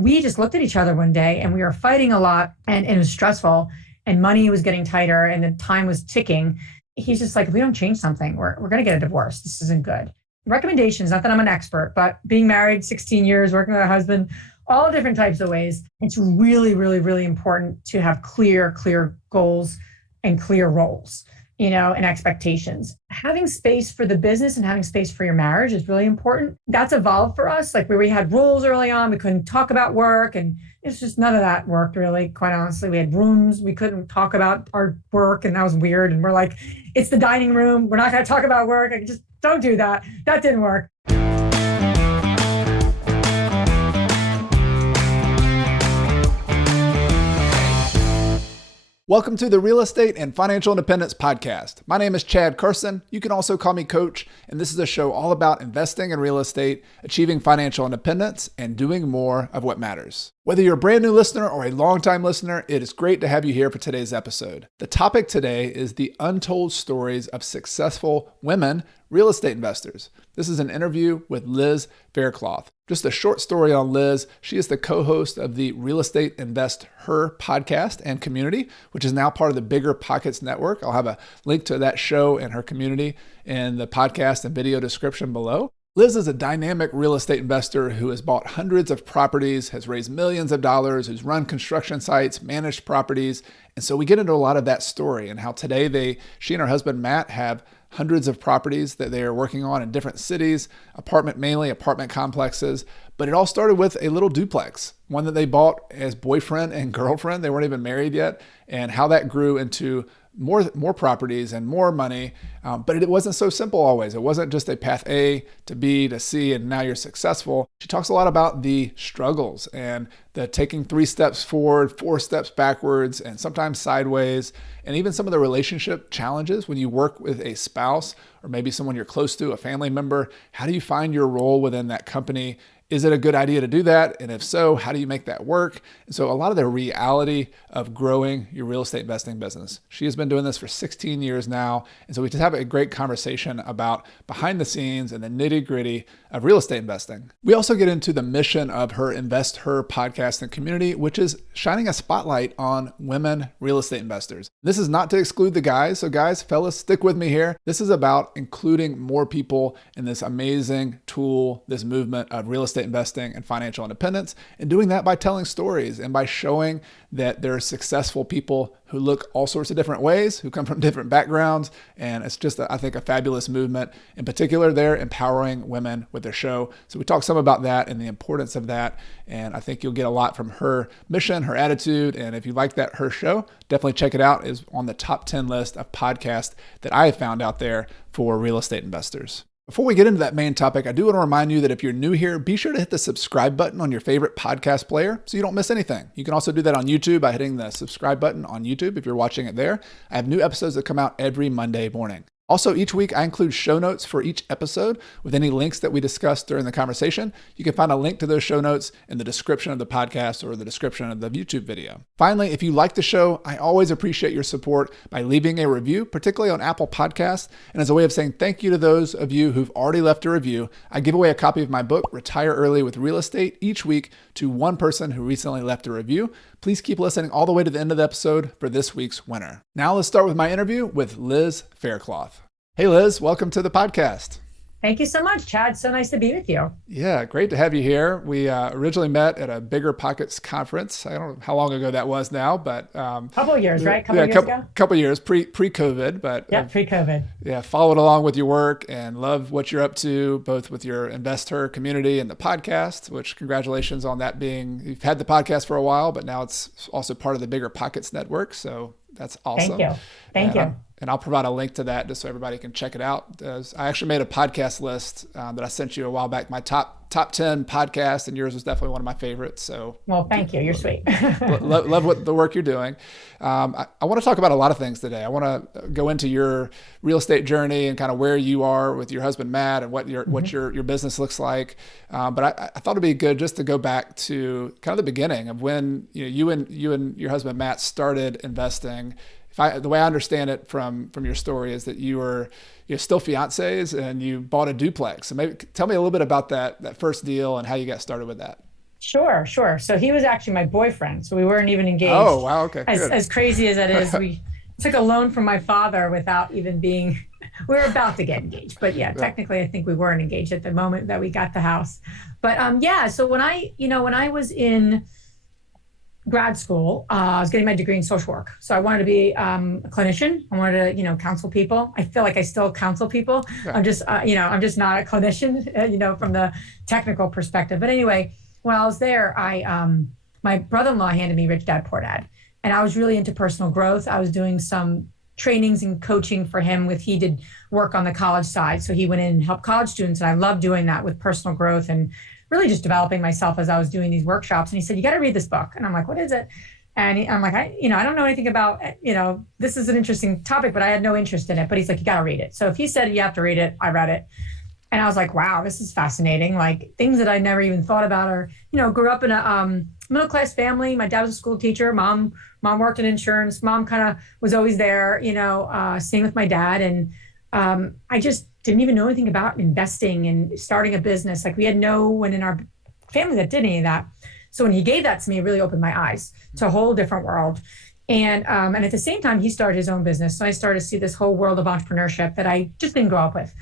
we just looked at each other one day and we were fighting a lot and it was stressful and money was getting tighter and the time was ticking. He's just like, if we don't change something, we're going to get a divorce. This isn't good. Recommendations, not that I'm an expert, but being married 16 years, working with a husband, all different types of ways. It's really, really, really important to have clear goals and clear roles, and expectations. Having space for the business and having space for your marriage is really important. That's evolved for us, like where we had rules early on, we couldn't talk about work, and it's just none of that worked really, quite honestly. We had rooms, we couldn't talk about our work, and that was weird. And we're like, it's the dining room, we're not going to talk about work. Like, just don't do that. That didn't work. Welcome to the Real Estate and Financial Independence Podcast. My name is Chad Carson. You can also call me Coach, and this is a show all about investing in real estate, achieving financial independence, and doing more of what matters. Whether you're a brand new listener or a longtime listener, it is great to have you here for today's episode. The topic today is the untold stories of successful women real estate investors. This is an interview with Liz Faircloth. Just a short story on Liz. She is the co-host of the Real Estate InvestHER Podcast and community, which is now part of the Bigger Pockets Network. I'll have a link to that show and her community in the podcast and video description below. Liz is a dynamic real estate investor who has bought hundreds of properties, has raised millions of dollars, who's run construction sites, managed properties. And so we get into a lot of that story and how today she and her husband, Matt, have hundreds of properties that they are working on in different cities, mainly apartment complexes. But it all started with a little duplex, one that they bought as boyfriend and girlfriend. They weren't even married yet, and how that grew into more properties and more money. But it wasn't so simple always. It wasn't just a path A to B to C and now you're successful. She talks a lot about the struggles and the taking 3 steps forward, 4 steps backwards, and sometimes sideways, and even some of the relationship challenges when you work with a spouse or maybe someone you're close to, a family member. How do you find your role within that company? Is it a good idea to do that? And if so, how do you make that work? And so a lot of the reality of growing your real estate investing business. She has been doing this for 16 years now. And so we just have a great conversation about behind the scenes and the nitty gritty of real estate investing. We also get into the mission of her InvestHER podcast and community, which is shining a spotlight on women real estate investors. This is not to exclude the guys. So guys, fellas, stick with me here. This is about including more people in this amazing tool, this movement of real estate investing and financial independence, and doing that by telling stories and by showing that there are successful people who look all sorts of different ways, who come from different backgrounds. And it's just, I think, a fabulous movement. In particular, they're empowering women with their show. So we talk some about that and the importance of that. And I think you'll get a lot from her mission, her attitude. And if you like her show, definitely check it out. It's on the top 10 list of podcasts that I have found out there for real estate investors. Before we get into that main topic, I do want to remind you that if you're new here, be sure to hit the subscribe button on your favorite podcast player so you don't miss anything. You can also do that on YouTube by hitting the subscribe button on YouTube if you're watching it there. I have new episodes that come out every Monday morning. Also, each week I include show notes for each episode with any links that we discussed during the conversation. You can find a link to those show notes in the description of the podcast or the description of the YouTube video. Finally, if you like the show, I always appreciate your support by leaving a review, particularly on Apple Podcasts. And as a way of saying thank you to those of you who've already left a review, I give away a copy of my book, Retire Early with Real Estate, each week to one person who recently left a review. Please keep listening all the way to the end of the episode for this week's winner. Now let's start with my interview with Liz Faircloth. Hey Liz, welcome to the podcast. Thank you so much, Chad. So nice to be with you. Yeah, great to have you here. We originally met at a Bigger Pockets conference. I don't know how long ago that was now, but couple of years, right? Couple of years pre-COVID, but yeah, pre-COVID. Yeah, followed along with your work and love what you're up to, both with your InvestHER community and the podcast. Which congratulations on that you've had the podcast for a while, but now it's also part of the Bigger Pockets network. So that's awesome. Thank you. And I'll provide a link to that just so everybody can check it out. I actually made a podcast list that I sent you a while back, my top 10 podcasts, and yours was definitely one of my favorites. So, well, thank you. You're sweet. love the work you're doing. I want to talk about a lot of things today. I want to go into your real estate journey and kind of where you are with your husband, Matt, and what your business looks like. But I thought it'd be good just to go back to kind of the beginning of when you and your husband, Matt, started investing. The way I understand it from your story is that you're still fiancés and you bought a duplex. So maybe tell me a little bit about that first deal and how you got started with that. Sure, sure. So he was actually my boyfriend. So we weren't even engaged. Oh, wow. Okay, good. As crazy as that is, we took a loan from my father without even being, we were about to get engaged. But yeah, technically, I think we weren't engaged at the moment that we got the house. But yeah, so when I was in grad school, I was getting my degree in social work. So I wanted to be a clinician. I wanted to, counsel people. I feel like I still counsel people. Yeah. I'm just not a clinician, from the technical perspective. But anyway, while I was there, my brother-in-law handed me Rich Dad Poor Dad, and I was really into personal growth. I was doing some trainings and coaching for him he did work on the college side. So he went in and helped college students, and I loved doing that with personal growth and really just developing myself as I was doing these workshops. And he said, you got to read this book. And I'm like, what is it? And I'm like, I don't know anything about, this is an interesting topic, but I had no interest in it. But he's like, you got to read it. So if he said you have to read it, I read it. And I was like, wow, this is fascinating. Like things that I never even thought about or, grew up in a middle-class family. My dad was a school teacher. Mom worked in insurance. Mom kind of was always there, staying with my dad. And I just didn't even know anything about investing and starting a business. Like we had no one in our family that did any of that. So when he gave that to me, it really opened my eyes to a whole different world. And at the same time, he started his own business. So I started to see this whole world of entrepreneurship that I just didn't grow up with.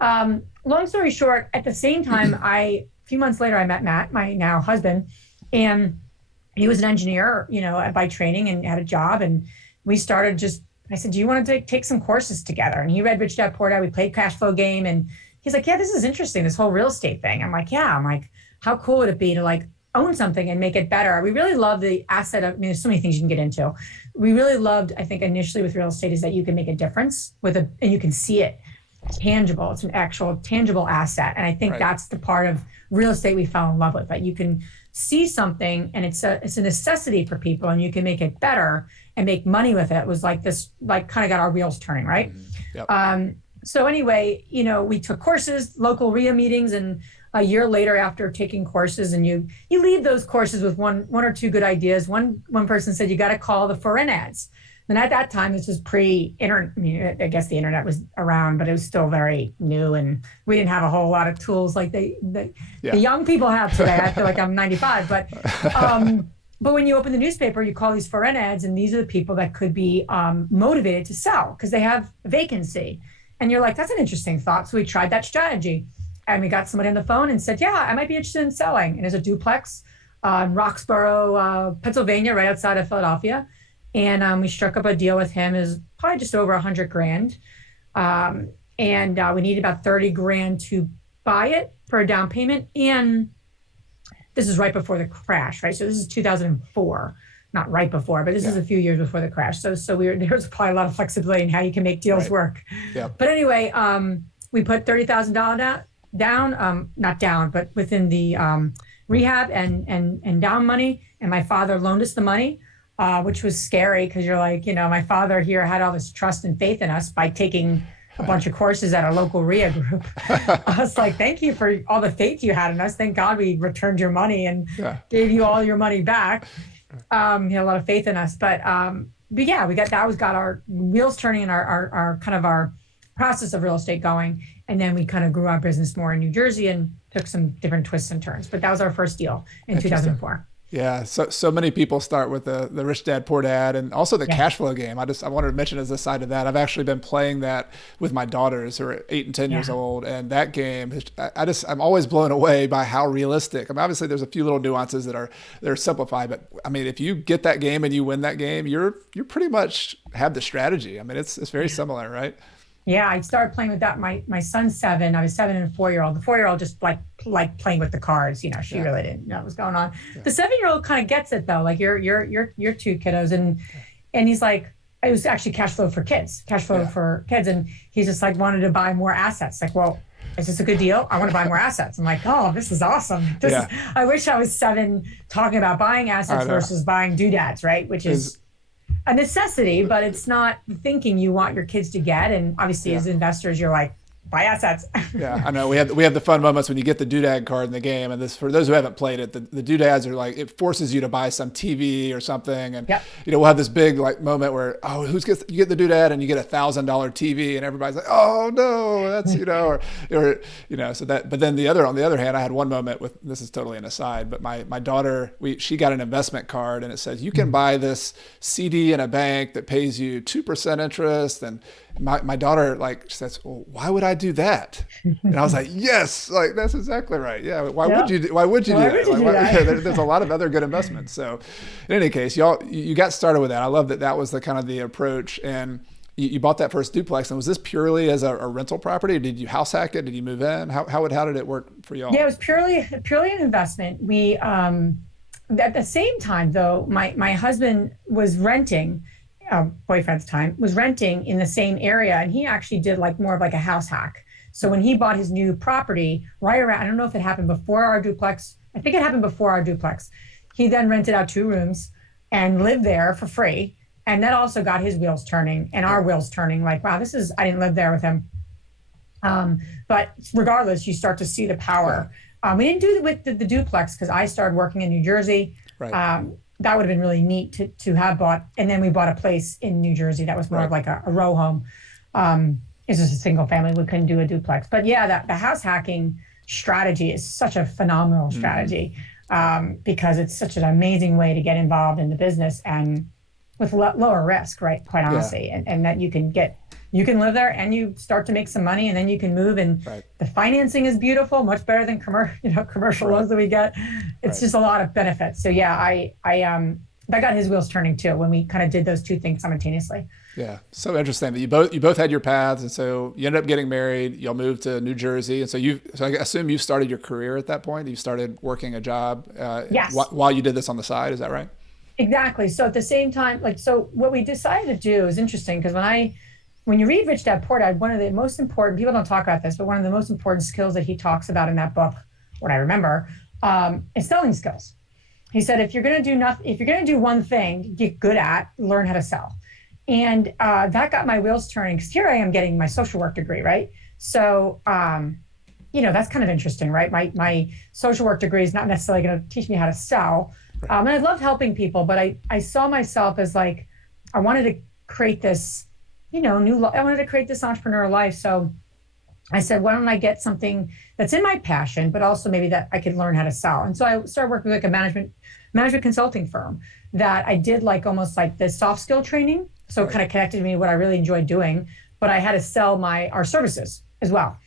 Long story short, at the same time, a few months later, I met Matt, my now husband, and he was an engineer, by training and had a job. And we started I said, do you want to take some courses together? And he read Rich Dad Poor Dad. We played cash flow game. And he's like, yeah, this is interesting, this whole real estate thing. I'm like, yeah. I'm like, how cool would it be to own something and make it better? We really love the asset of, there's so many things you can get into. We really loved, I think initially with real estate is that you can make a difference and you can see it tangible. It's an actual tangible asset. And I think that's the part of real estate we fell in love with, that you can see something and it's a necessity for people and you can make it better and make money with it. It was kind of got our wheels turning, right? Yep. So anyway, we took courses, local RIA meetings, and a year later after taking courses, and you leave those courses with one or two good ideas. One person said, you got to call the for-rent ads. And at that time, this was pre-internet. I guess the internet was around, but it was still very new, and we didn't have a whole lot of tools like the young people have today. I feel like I'm 95, but when you open the newspaper, you call these for-rent ads, and these are the people that could be motivated to sell because they have a vacancy. And you're like, that's an interesting thought. So we tried that strategy, and we got somebody on the phone and said, yeah, I might be interested in selling. And there's a duplex in Roxborough, Pennsylvania, right outside of Philadelphia. And we struck up a deal with him. Is probably just over $100,000. And we needed about $30,000 to buy it for a down payment. And this is right before the crash, right? So this is 2004, not right before, but this is a few years before the crash. So there's probably a lot of flexibility in how you can make deals work. Yeah. But anyway, we put $30,000 down, not down, but within the rehab and down money. And my father loaned us the money. Which was scary because you're like, my father here had all this trust and faith in us by taking a bunch of courses at our local RIA group. I was like, thank you for all the faith you had in us. Thank God we returned your money and gave you all your money back. You had a lot of faith in us. But yeah, we got our wheels turning and our kind of our process of real estate going. And then we kind of grew our business more in New Jersey and took some different twists and turns. But that was our first deal in 2004. Yeah, so many people start with the Rich Dad Poor Dad and also the cash flow game. I wanted to mention as a side of that, I've actually been playing that with my daughters who are 8 and 10 years old, and that game, I'm always blown away by how realistic. I mean, obviously there's a few little nuances that are simplified, but I mean, if you get that game and you win that game, you're pretty much have the strategy. I mean, it's very similar, right? Yeah, I started playing with that. My son's 7. I was 7 and a 4-year-old. The 4-year-old just like playing with the cards. She really didn't know what was going on. Yeah. The 7-year-old kind of gets it though. Like you're 2 kiddos, and he's like, it was actually cash flow for kids, and he's just like wanted to buy more assets. Like, well, is this a good deal? I want to buy more assets. I'm like, oh, this is awesome. I wish I was 7 talking about buying assets versus buying doodads, right? Which is a necessity, but it's not the thinking you want your kids to get. And obviously as investors, you're like, buy assets. Yeah, I know. We have the fun moments when you get the doodad card in the game, and this, for those who haven't played it, the doodads are like, it forces you to buy some TV or something, and Yep. we'll have this big like moment where, oh, you get the doodad and you get $1,000 TV, and everybody's like, oh no, that's or so that. But then on the other hand, I had one moment with, this is totally an aside, but my daughter, she got an investment card, and it says you can buy this CD in a bank that pays you 2% interest, and my daughter says, well, why would I do that? And I was like, yes, that's exactly right. Yeah. Why would you do that? There's a lot of other good investments. So in any case, you got started with that. I love that was the kind of the approach, and you bought that first duplex. And was this purely as a rental property? Or did you house hack it? Did you move in? How did it work for y'all? Yeah, it was purely an investment. We, at the same time though, my husband was renting, boyfriend's time, was renting in the same area, and he actually did more of a house hack. So when he bought his new property, right around, I don't know if it happened before our duplex. I think it happened before our duplex. He then rented out 2 rooms and lived there for free. And that also got his wheels turning and our wheels turning. Wow, I didn't live there with him. But regardless, you start to see the power. We didn't do it with the duplex because I started working in New Jersey. Right. That would have been really neat to have bought. And then we bought a place in New Jersey that was more of a row home. It's just a single family. We couldn't do a duplex. But yeah, the house hacking strategy is such a phenomenal strategy because it's such an amazing way to get involved in the business and with lower risk, right? Quite honestly. Yeah. And that you can live there and you start to make some money and then you can move, and the financing is beautiful, much better than commercial loans that we get. It's just a lot of benefits. So yeah, I that got his wheels turning too when we kind of did those 2 things simultaneously. Yeah. So interesting that you both had your paths. And so you ended up getting married, y'all moved to New Jersey. And so I assume you started your career at that point. You started working a job yes. while you did this on the side. Is that right? Exactly. So at the same time, so what we decided to do is interesting because when you read Rich Dad Poor Dad, one of the most important, people don't talk about this, but one of the most important skills that he talks about in that book, what I remember, is selling skills. He said, if you're going to do one thing, get good at, learn how to sell. And that got my wheels turning because here I am getting my social work degree, right? So, that's kind of interesting, right? My social work degree is not necessarily going to teach me how to sell. And I loved helping people, but I saw myself as I wanted to create this, I wanted to create this entrepreneurial life. So I said, why don't I get something that's in my passion, but also maybe that I could learn how to sell. And so I started working with a management consulting firm that I did almost the soft skill training. So it kind of connected me to what I really enjoyed doing, but I had to sell our services as well.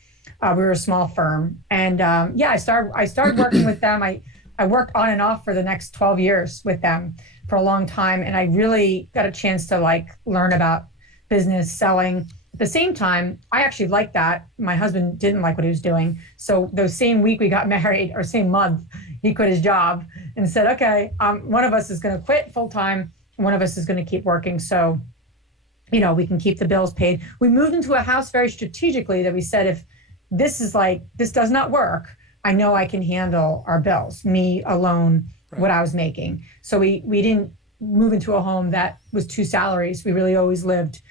We were a small firm, and I started working with them. I worked on and off for the next 12 years with them for a long time, and I really got a chance to learn about business selling. At the same time, I actually liked that. My husband didn't like what he was doing, so the same week we got married, or same month, he quit his job and said, "Okay, one of us is going to quit full time, one of us is going to keep working, so we can keep the bills paid." We moved into a house very strategically that we said, if this does not work, I know I can handle our bills, me alone, what I was making. So we didn't move into a home that was 2 salaries. We really always lived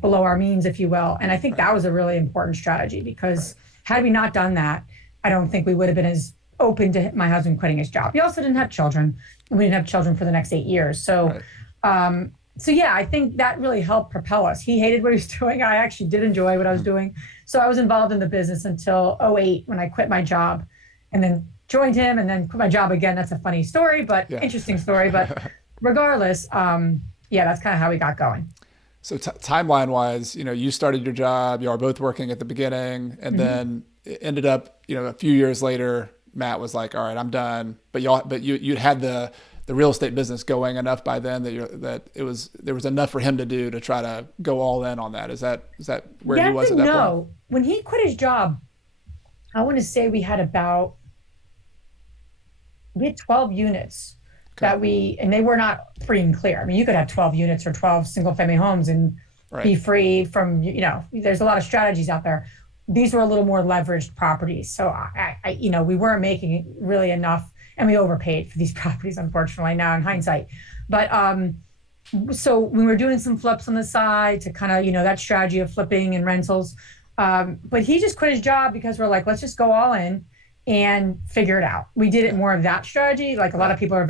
below our means, if you will. And I think that was a really important strategy because had we not done that, I don't think we would have been as open to my husband quitting his job. We also didn't have children, and we didn't have children for the next 8 years. So, I think that really helped propel us. He hated what he was doing. I actually did enjoy what I was doing. So I was involved in the business until 2008 when I quit my job and then joined him and then quit my job again. That's a funny story, but interesting story. But regardless, that's kind of how we got going. So timeline wise, you started your job, you are both working at the beginning, and then it ended up, a few years later, Matt was like, all right, I'm done. But you had the real estate business going enough by then that there was enough for him to do to try to go all in on that. Is that where he was at that point? No, when he quit his job, I want to say we had 12 units that and they were not free and clear. I mean, you could have 12 units or 12 single family homes and be free from, there's a lot of strategies out there. These were a little more leveraged properties. So we weren't making really enough, and we overpaid for these properties, unfortunately, now in hindsight. But so we were doing some flips on the side to kind of, that strategy of flipping and rentals. But he just quit his job because we're like, let's just go all in and figure it out. We did it more of that strategy. Like a lot of people are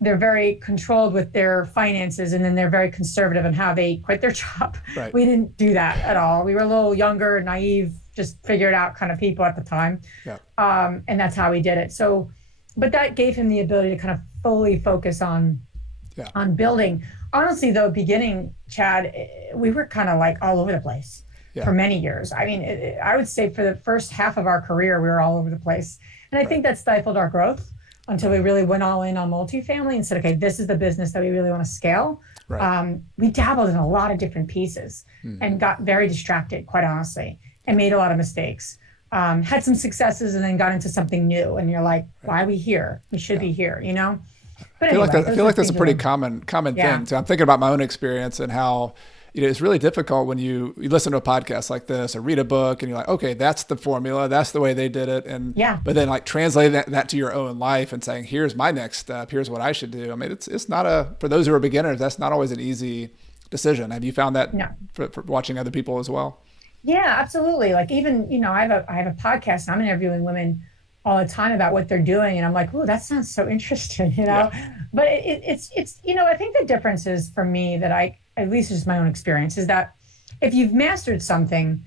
they're very controlled with their finances, and then they're very conservative in how they quit their job. Right. We didn't do that at all. We were a little younger, naive, just figure it out kind of people at the time. Yeah. And that's how we did it. So, but that gave him the ability to kind of fully focus on building. Honestly, though, beginning, Chad, we were kind of like all over the place for many years. I mean, I would say for the first half of our career, we were all over the place. And I think that stifled our growth until we really went all in on multifamily and said, okay, this is the business that we really want to scale. Right. We dabbled in a lot of different pieces and got very distracted, quite honestly, and made a lot of mistakes. Had some successes and then got into something new. And you're like, why are we here? We should be here, you know? But anyway, I feel like that's a pretty common thing. So I'm thinking about my own experience and how, it's really difficult when you listen to a podcast like this or read a book and you're like, okay, that's the formula. That's the way they did it. But then like translating that to your own life and saying, here's my next step. Here's what I should do. I mean, it's not for those who are beginners, that's not always an easy decision. Have you found that for watching other people as well? Yeah, absolutely. Like even, I have a podcast and I'm interviewing women all the time about what they're doing. And I'm like, oh, that sounds so interesting, but it's, I think the difference is for me that at least it's my own experience, is that if you've mastered something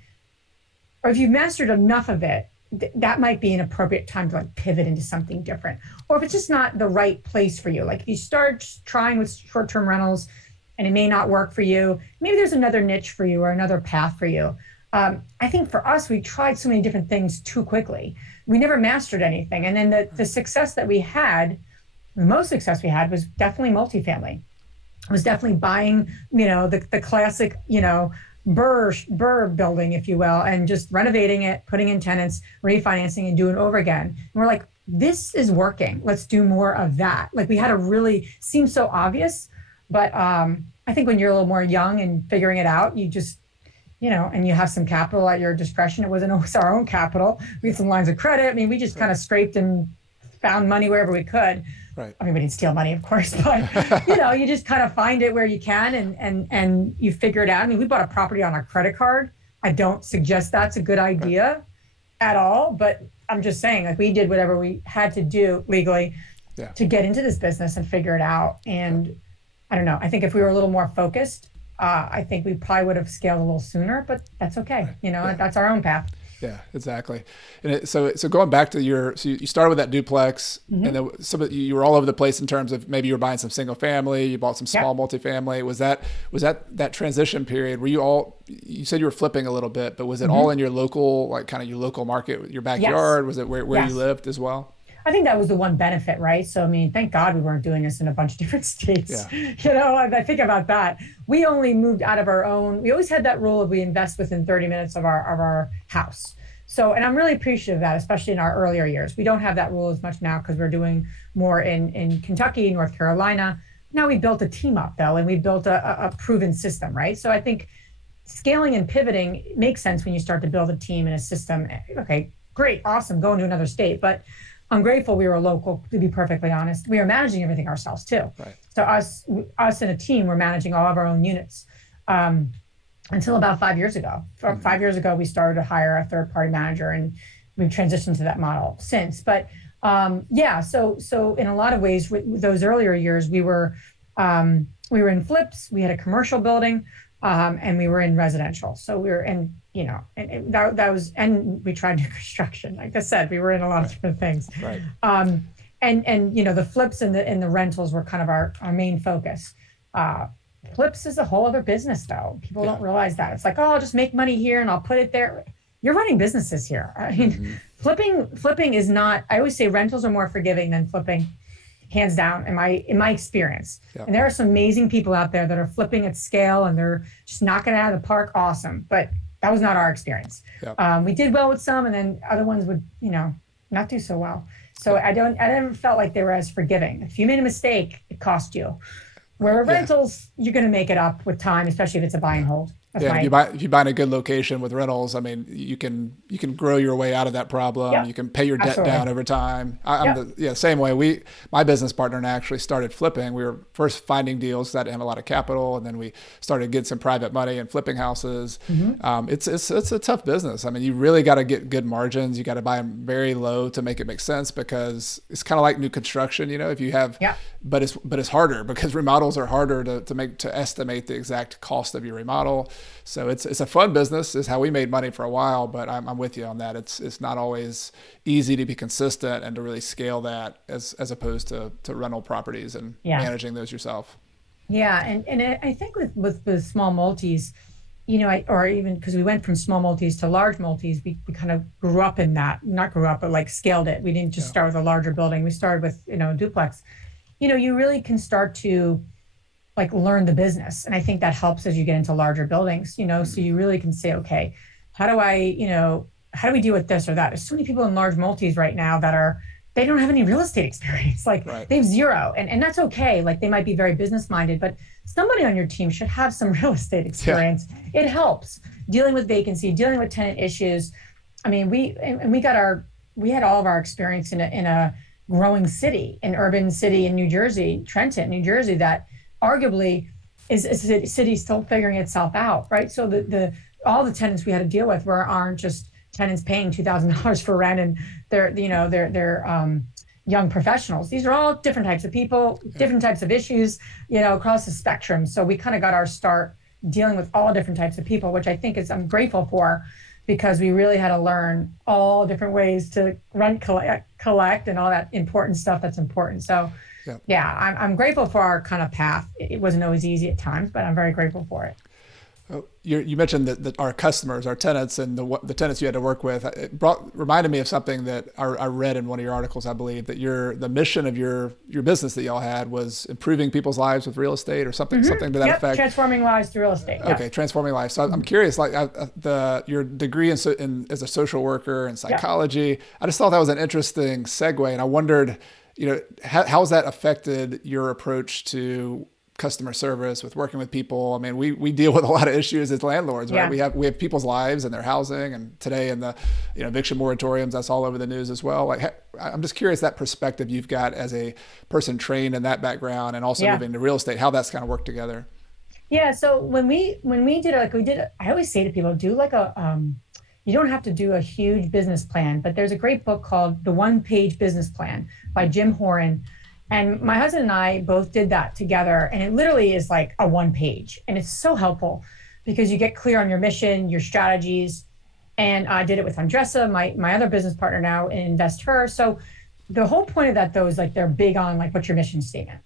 or if you've mastered enough of it, that might be an appropriate time to like pivot into something different. Or if it's just not the right place for you, like if you start trying with short-term rentals and it may not work for you, maybe there's another niche for you or another path for you. I think for us, we tried so many different things too quickly. We never mastered anything. And then the success that we had, the most success we had was definitely multifamily. It was definitely buying, the classic, Burr building, if you will, and just renovating it, putting in tenants, refinancing and doing it over again. And we're like, this is working. Let's do more of that. Like we had to really seem so obvious, but I think when you're a little more young and figuring it out, you just, and you have some capital at your discretion. It wasn't always our own capital. We had some lines of credit. I mean, we just kind of scraped and found money wherever we could. Right. I mean, we didn't steal money, of course, but you just kind of find it where you can and you figure it out. I mean, we bought a property on our credit card. I don't suggest that's a good idea at all, but I'm just saying, like we did whatever we had to do legally to get into this business and figure it out. And I don't know, I think if we were a little more focused, I think we probably would have scaled a little sooner, but that's okay. That's our own path. Yeah, exactly. And so going back to so you started with that duplex, and then you were all over the place in terms of maybe you were buying some single family, you bought some small multifamily. Was that transition period? Were you said you were flipping a little bit, but was it all in your local, like kind of your local market, your backyard? Yes. Was it where you lived as well? I think that was the one benefit, right? So, I mean, thank God we weren't doing this in a bunch of different states. Yeah. I think about that. We only moved out of our own. We always had that rule of we invest within 30 minutes of our house. So, and I'm really appreciative of that, especially in our earlier years. We don't have that rule as much now because we're doing more in Kentucky, North Carolina. Now we built a team up though, and we built a proven system, right? So I think scaling and pivoting makes sense when you start to build a team and a system. Okay, great, awesome, going to another state. But I'm grateful we were local, to be perfectly honest. We were managing everything ourselves too. Right. So us and a team were managing all of our own units until about 5 years ago. 5 years ago, we started to hire a third-party manager, and we've transitioned to that model since. But so in a lot of ways, with those earlier years, we were in flips, we had a commercial building, and we were in residential. So we were in, and that was, and we tried new construction. Like I said, we were in a lot of different things. Right. And the flips and the rentals were kind of our main focus. Flips is a whole other business though. People don't realize that. It's like, oh, I'll just make money here and I'll put it there. You're running businesses here. I mean, flipping is not, I always say rentals are more forgiving than flipping, hands down, in my experience. And there are some amazing people out there that are flipping at scale and they're just knocking it out of the park. Awesome. But that was not our experience. We did well with some, and then other ones would, not do so well. So I never felt like they were as forgiving. If you made a mistake, it cost you. Where rentals, you're going to make it up with time, especially if it's a buy and hold. Yeah, if you buy in a good location with rentals, I mean, you can grow your way out of that problem. Yep, You can pay your debt absolutely. down over time. I'm Yep. the same way. My business partner and I actually started flipping. We were first finding deals that didn't have a lot of capital, and then we started getting some private money and flipping houses. It's a tough business. I mean, you really got to get good margins. You got to buy them very low to make it make sense, because it's kind of like new construction. If you have, Yep. but it's harder because remodels are harder to estimate the exact cost of your remodel. So it's a fun business, is how we made money for a while, but I'm with you on that. It's not always easy to be consistent and to really scale that as opposed to rental properties and managing those yourself. Yeah. And I think with small multis, or even because we went from small multis to large multis, we kind of grew up in that, not grew up, but like scaled it. We didn't just start with a larger building. We started with, duplex. You really can start to like learn the business. And I think that helps as you get into larger buildings, so you really can say, okay, how do we deal with this or that? There's so many people in large multis right now they don't have any real estate experience. Like They have zero, and that's okay. Like they might be very business minded, but somebody on your team should have some real estate experience. Yeah. It helps dealing with vacancy, dealing with tenant issues. I mean, we had all of our experience in a growing city, an urban city in New Jersey, Trenton, New Jersey, that arguably is a city still figuring itself out, right? So all the tenants we had to deal with aren't just tenants paying $2,000 for rent, and they're young professionals. These are all different types of people, different types of issues, across the spectrum. So we kind of got our start dealing with all different types of people, which I think I'm grateful for, because we really had to learn all different ways to rent, collect, and all that important stuff that's important. So I'm grateful for our kind of path. It wasn't always easy at times, but I'm very grateful for it. You mentioned that our customers, our tenants, and the tenants you had to work with, it reminded me of something that I read in one of your articles. I believe that the mission of your business that y'all had was improving people's lives with real estate, or something to that effect. Transforming lives through real estate. Okay, transforming lives. So I'm curious, like your degree as a social worker and psychology. I just thought that was an interesting segue, and I wondered, how's that affected your approach to customer service with working with people? I mean, we deal with a lot of issues as landlords, right? We have people's lives and their housing, and today in the eviction moratoriums, that's all over the news as well. Like, I'm just curious, that perspective you've got as a person trained in that background and also moving to real estate, how that's kind of worked together. Yeah. So when we did it, I always say to people, do like you don't have to do a huge business plan, but there's a great book called The One-Page Business Plan by Jim Horan. And my husband and I both did that together. And it literally is like a one page. And it's so helpful because you get clear on your mission, your strategies. And I did it with Andressa, my other business partner now in InvestHER. So the whole point of that, though, is like they're big on like, what's your mission statement?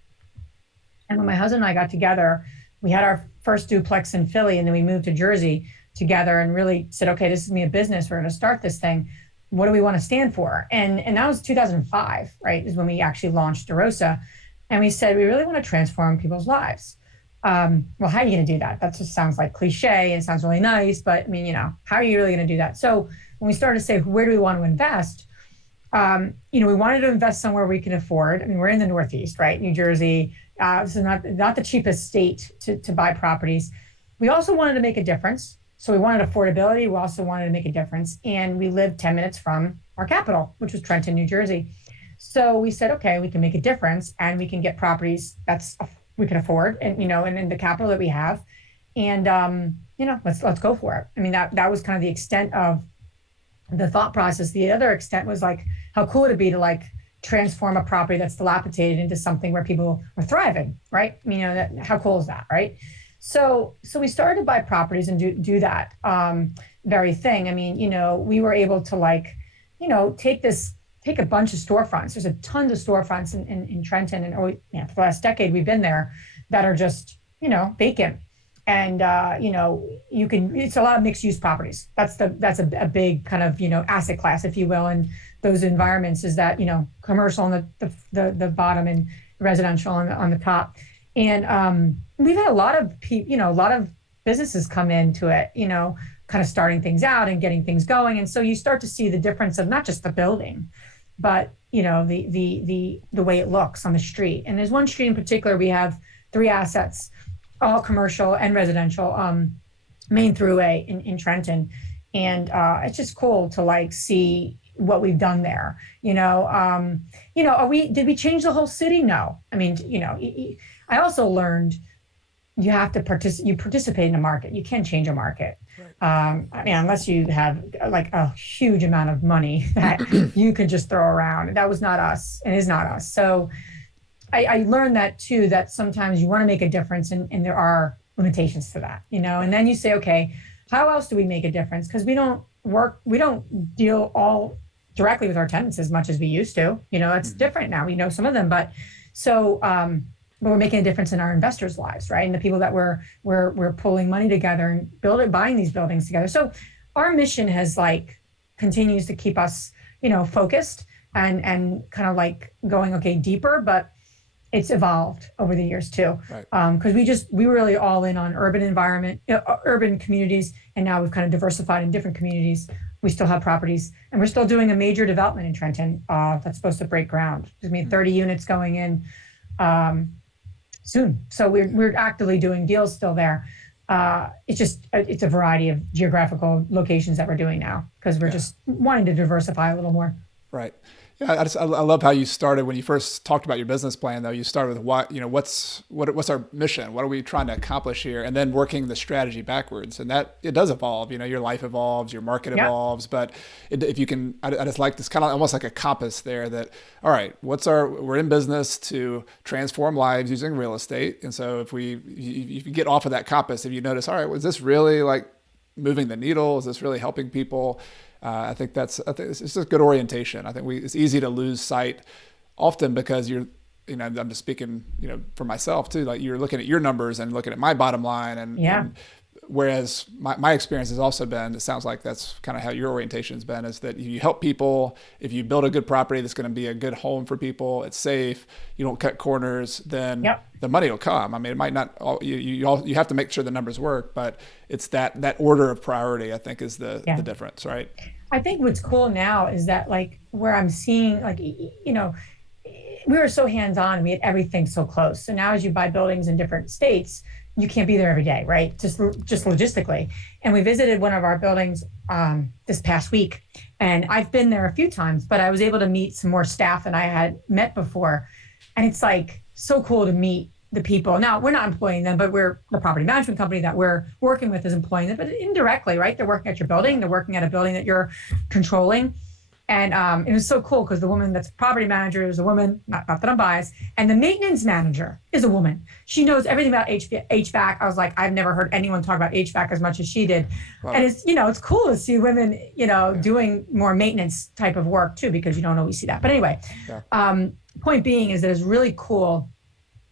And when my husband and I got together, we had our first duplex in Philly, and then we moved to Jersey together and really said, okay, this is gonna be a business. We're gonna start this thing. What do we want to stand for? And that was 2005, right? Is when we actually launched DeRosa. And we said, we really want to transform people's lives. Well, how are you going to do that? That just sounds like cliche and sounds really nice, but I mean, how are you really going to do that? So when we started to say, where do we want to invest? We wanted to invest somewhere we can afford. I mean, we're in the Northeast, right? New Jersey. This is not the cheapest state to buy properties. We also wanted to make a difference. So we wanted affordability. We also wanted to make a difference. And we lived 10 minutes from our capital, which was Trenton, New Jersey. So we said, okay, we can make a difference, and we can get properties we can afford, and and in the capital that we have. And let's go for it. I mean, that was kind of the extent of the thought process. The other extent was like, how cool would it be to like transform a property that's dilapidated into something where people are thriving, right? How cool is that, right? So we started to buy properties and do that very thing. I mean, we were able to take a bunch of storefronts. There's a tons of storefronts in Trenton, and for the last decade we've been there, that are just vacant. And it's a lot of mixed use properties. That's a big kind of asset class, if you will, in those environments, is that commercial on the bottom and residential on the top. And we've had a lot of businesses come into it, kind of starting things out and getting things going. And so you start to see the difference of not just the building, but the way it looks on the street. And there's one street in particular, we have 3 assets, all commercial and residential. main throughway in Trenton. And it's just cool to like see what we've done there. Did we change the whole city? No. I mean, I also learned you have to participate in a market. You can't change a market. Right. Unless you have like a huge amount of money that you can just throw around. That was not us and is not us. So I learned that too, that sometimes you want to make a difference and there are limitations to that, and then you say, okay, how else do we make a difference? Because we don't deal all directly with our tenants as much as we used to. It's different now. We know some of them, but we're making a difference in our investors' lives, right? And the people that we're pulling money together and buying these buildings together. So our mission has continues to keep us, focused and kind of like going, okay, deeper, but it's evolved over the years too. Right. Because we were really all in on urban environment, urban communities, and now we've kind of diversified in different communities. We still have properties, and we're still doing a major development in Trenton that's supposed to break ground. There's going to be 30 units going in soon. So we're actively doing deals still there. It's a variety of geographical locations that we're doing now because we're just wanting to diversify a little more. Right. Yeah, I love how you started when you first talked about your business plan. Though you started with what's our mission? What are we trying to accomplish here? And then working the strategy backwards. And that it does evolve. Your life evolves, your market evolves. But if you can, I just like this kind of almost like a compass there. That all right, we're in business to transform lives using real estate. And so if you get off of that compass, if you notice, all right, was this really like moving the needle? Is this really helping people? I think it's just a good orientation. I think it's easy to lose sight often because I'm just speaking, for myself too, like you're looking at your numbers and looking at my bottom line. And whereas my experience has also been, it sounds like that's kind of how your orientation has been, is that if you help people, if you build a good property that's going to be a good home for people, it's safe, you don't cut corners, then the money will come. I mean, it might not, you have to make sure the numbers work, but it's that order of priority, I think, is the difference, right? I think what's cool now is that where I'm seeing we were so hands-on, we had everything so close. So now as you buy buildings in different states, you can't be there every day, right? Just logistically. And we visited one of our buildings this past week, and I've been there a few times, but I was able to meet some more staff than I had met before. And it's so cool to meet the people. Now, we're not employing them, but we're the property management company that we're working with is employing them, but indirectly, right? They're working at your building. They're working at a building that you're controlling. And it was so cool because the woman that's property manager is a woman, not that I'm biased, and the maintenance manager is a woman. She knows everything about HVAC. I was like, I've never heard anyone talk about HVAC as much as she did. Wow. And it's cool to see women, doing more maintenance type of work too, because you don't always see that. But anyway, point being is that it's really cool.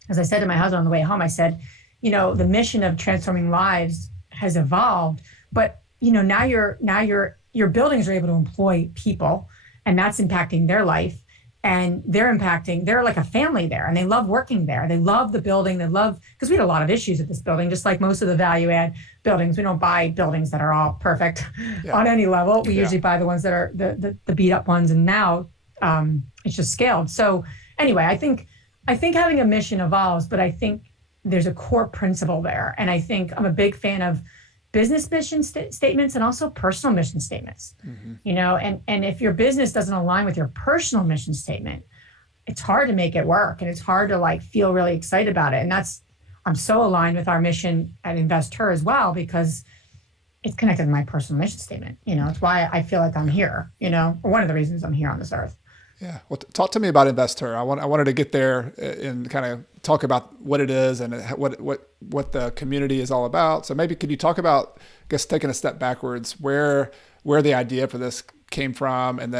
As I said to my husband on the way home, I said, the mission of transforming lives has evolved, but now your buildings are able to employ people, and that's impacting their life, and they're like a family there, and they love working there. They love the building. Because we had a lot of issues at this building, just like most of the value add buildings. We don't buy buildings that are all perfect on any level. We usually buy the ones that are the beat up ones, and now it's just scaled. So anyway, I think having a mission evolves, but I think there's a core principle there. And I think I'm a big fan of business mission statements and also personal mission statements, and if your business doesn't align with your personal mission statement, it's hard to make it work. And it's hard to feel really excited about it. And I'm so aligned with our mission at InvestHER as well, because it's connected to my personal mission statement. It's why I feel like I'm here, one of the reasons I'm here on this earth. Yeah. Well, talk to me about InvestHER. I wanted to get there and kind of talk about what it is and what the community is all about. So maybe could you talk about, I guess, taking a step backwards, where the idea for this came from, and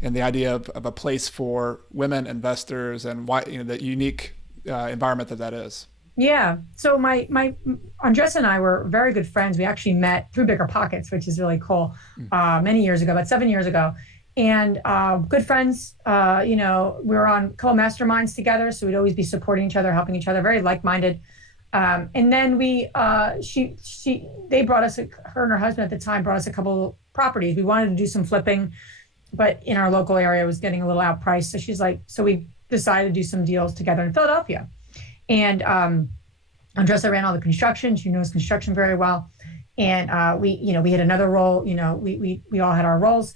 the idea of a place for women investors, and why, the unique environment that is. Yeah. So my Andres and I were very good friends. We actually met through Bigger Pockets, which is really cool, many years ago, about 7 years ago. And good friends, we were on co-masterminds together, so we'd always be supporting each other, helping each other, very like-minded. And then they brought us, her and her husband at the time brought us a couple properties. We wanted to do some flipping, but in our local area it was getting a little outpriced. So she's like, so we decided to do some deals together in Philadelphia. And Andressa ran all the construction. She knows construction very well. And we had another role, we all had our roles.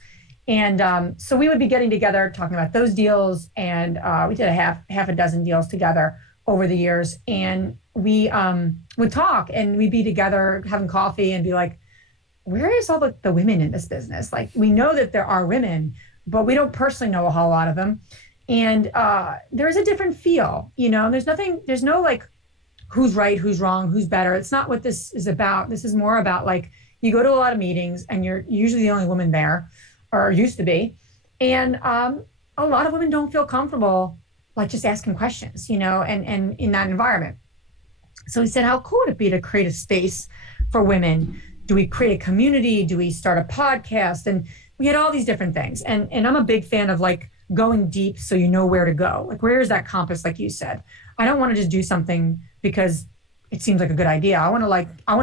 And so we would be getting together, talking about those deals. And we did a half a dozen deals together over the years. And we would talk, and we'd be together having coffee and be like, where is all the women in this business? Like, we know that there are women, but we don't personally know a whole lot of them. And there's a different feel, there's no like, who's right, who's wrong, who's better. It's not what this is about. This is more about like, you go to a lot of meetings and you're usually the only woman there, or used to be. And a lot of women don't feel comfortable like just asking questions, and in that environment. So we said, how cool would it be to create a space for women? Do we create a community? Do we start a podcast? And we had all these different things. And I'm a big fan of like going deep so you know where to go. Like, where is that compass, like you said? I don't want to just do something because it seems like a good idea. I want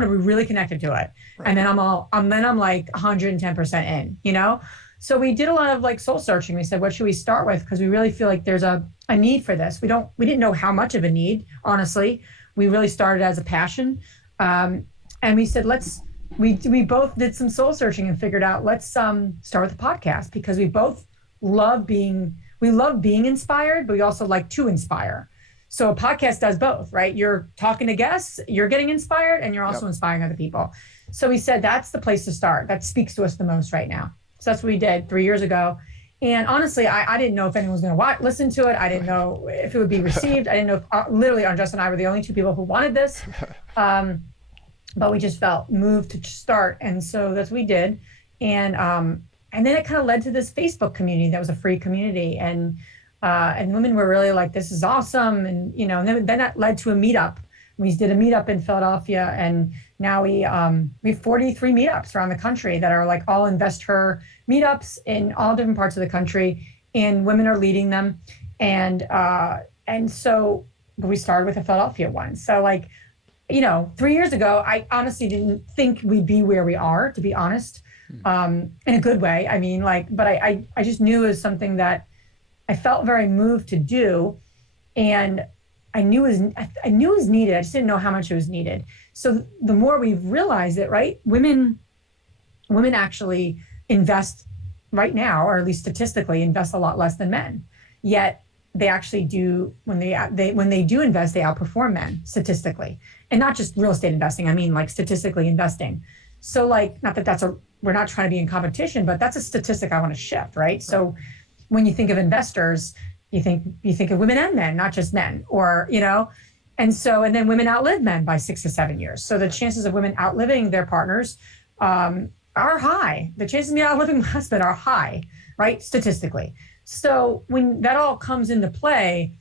to be really connected to it. Right. And then I'm like 110% in, So we did a lot of like soul searching. We said, what should we start with? Because we really feel like there's a need for this. We didn't know how much of a need, honestly. We really started as a passion. And we said, we both did some soul searching and figured out, let's start with a podcast, because we both love being inspired, but we also like to inspire. So a podcast does both, right? You're talking to guests, you're getting inspired, and you're also inspiring other people. So we said, that's the place to start. That speaks to us the most right now. So that's what we did 3 years ago. And honestly, I didn't know if anyone was going to listen to it. I didn't know if it would be received. I didn't know if literally Andres and I were the only two people who wanted this. But we just felt moved to start. And so that's what we did. And then it kind of led to this Facebook community that was a free community. And women were really like, this is awesome. And, then that led to a meetup. We did a meetup in Philadelphia, and now we have 43 meetups around the country that are like all InvestHER meetups in all different parts of the country, and women are leading them. And so we started with a Philadelphia one. So 3 years ago, I honestly didn't think we'd be where we are, to be honest, in a good way. I mean, but I just knew it was something that I felt very moved to do. And I knew it was needed. I just didn't know how much it was needed. So the more we've realized it, right? Women actually invest right now, or at least statistically invest a lot less than men. Yet they actually do, when they do invest, they outperform men statistically. And not just real estate investing. I mean, like statistically investing. So not that we're not trying to be in competition, but that's a statistic I want to shift, right? So when you think of investors, you think of women and men, not just men, or, and then women outlive men by 6 to 7 years. So the chances of women outliving their partners are high. The chances of me outliving my husband are high, right? Statistically. So when that all comes into play,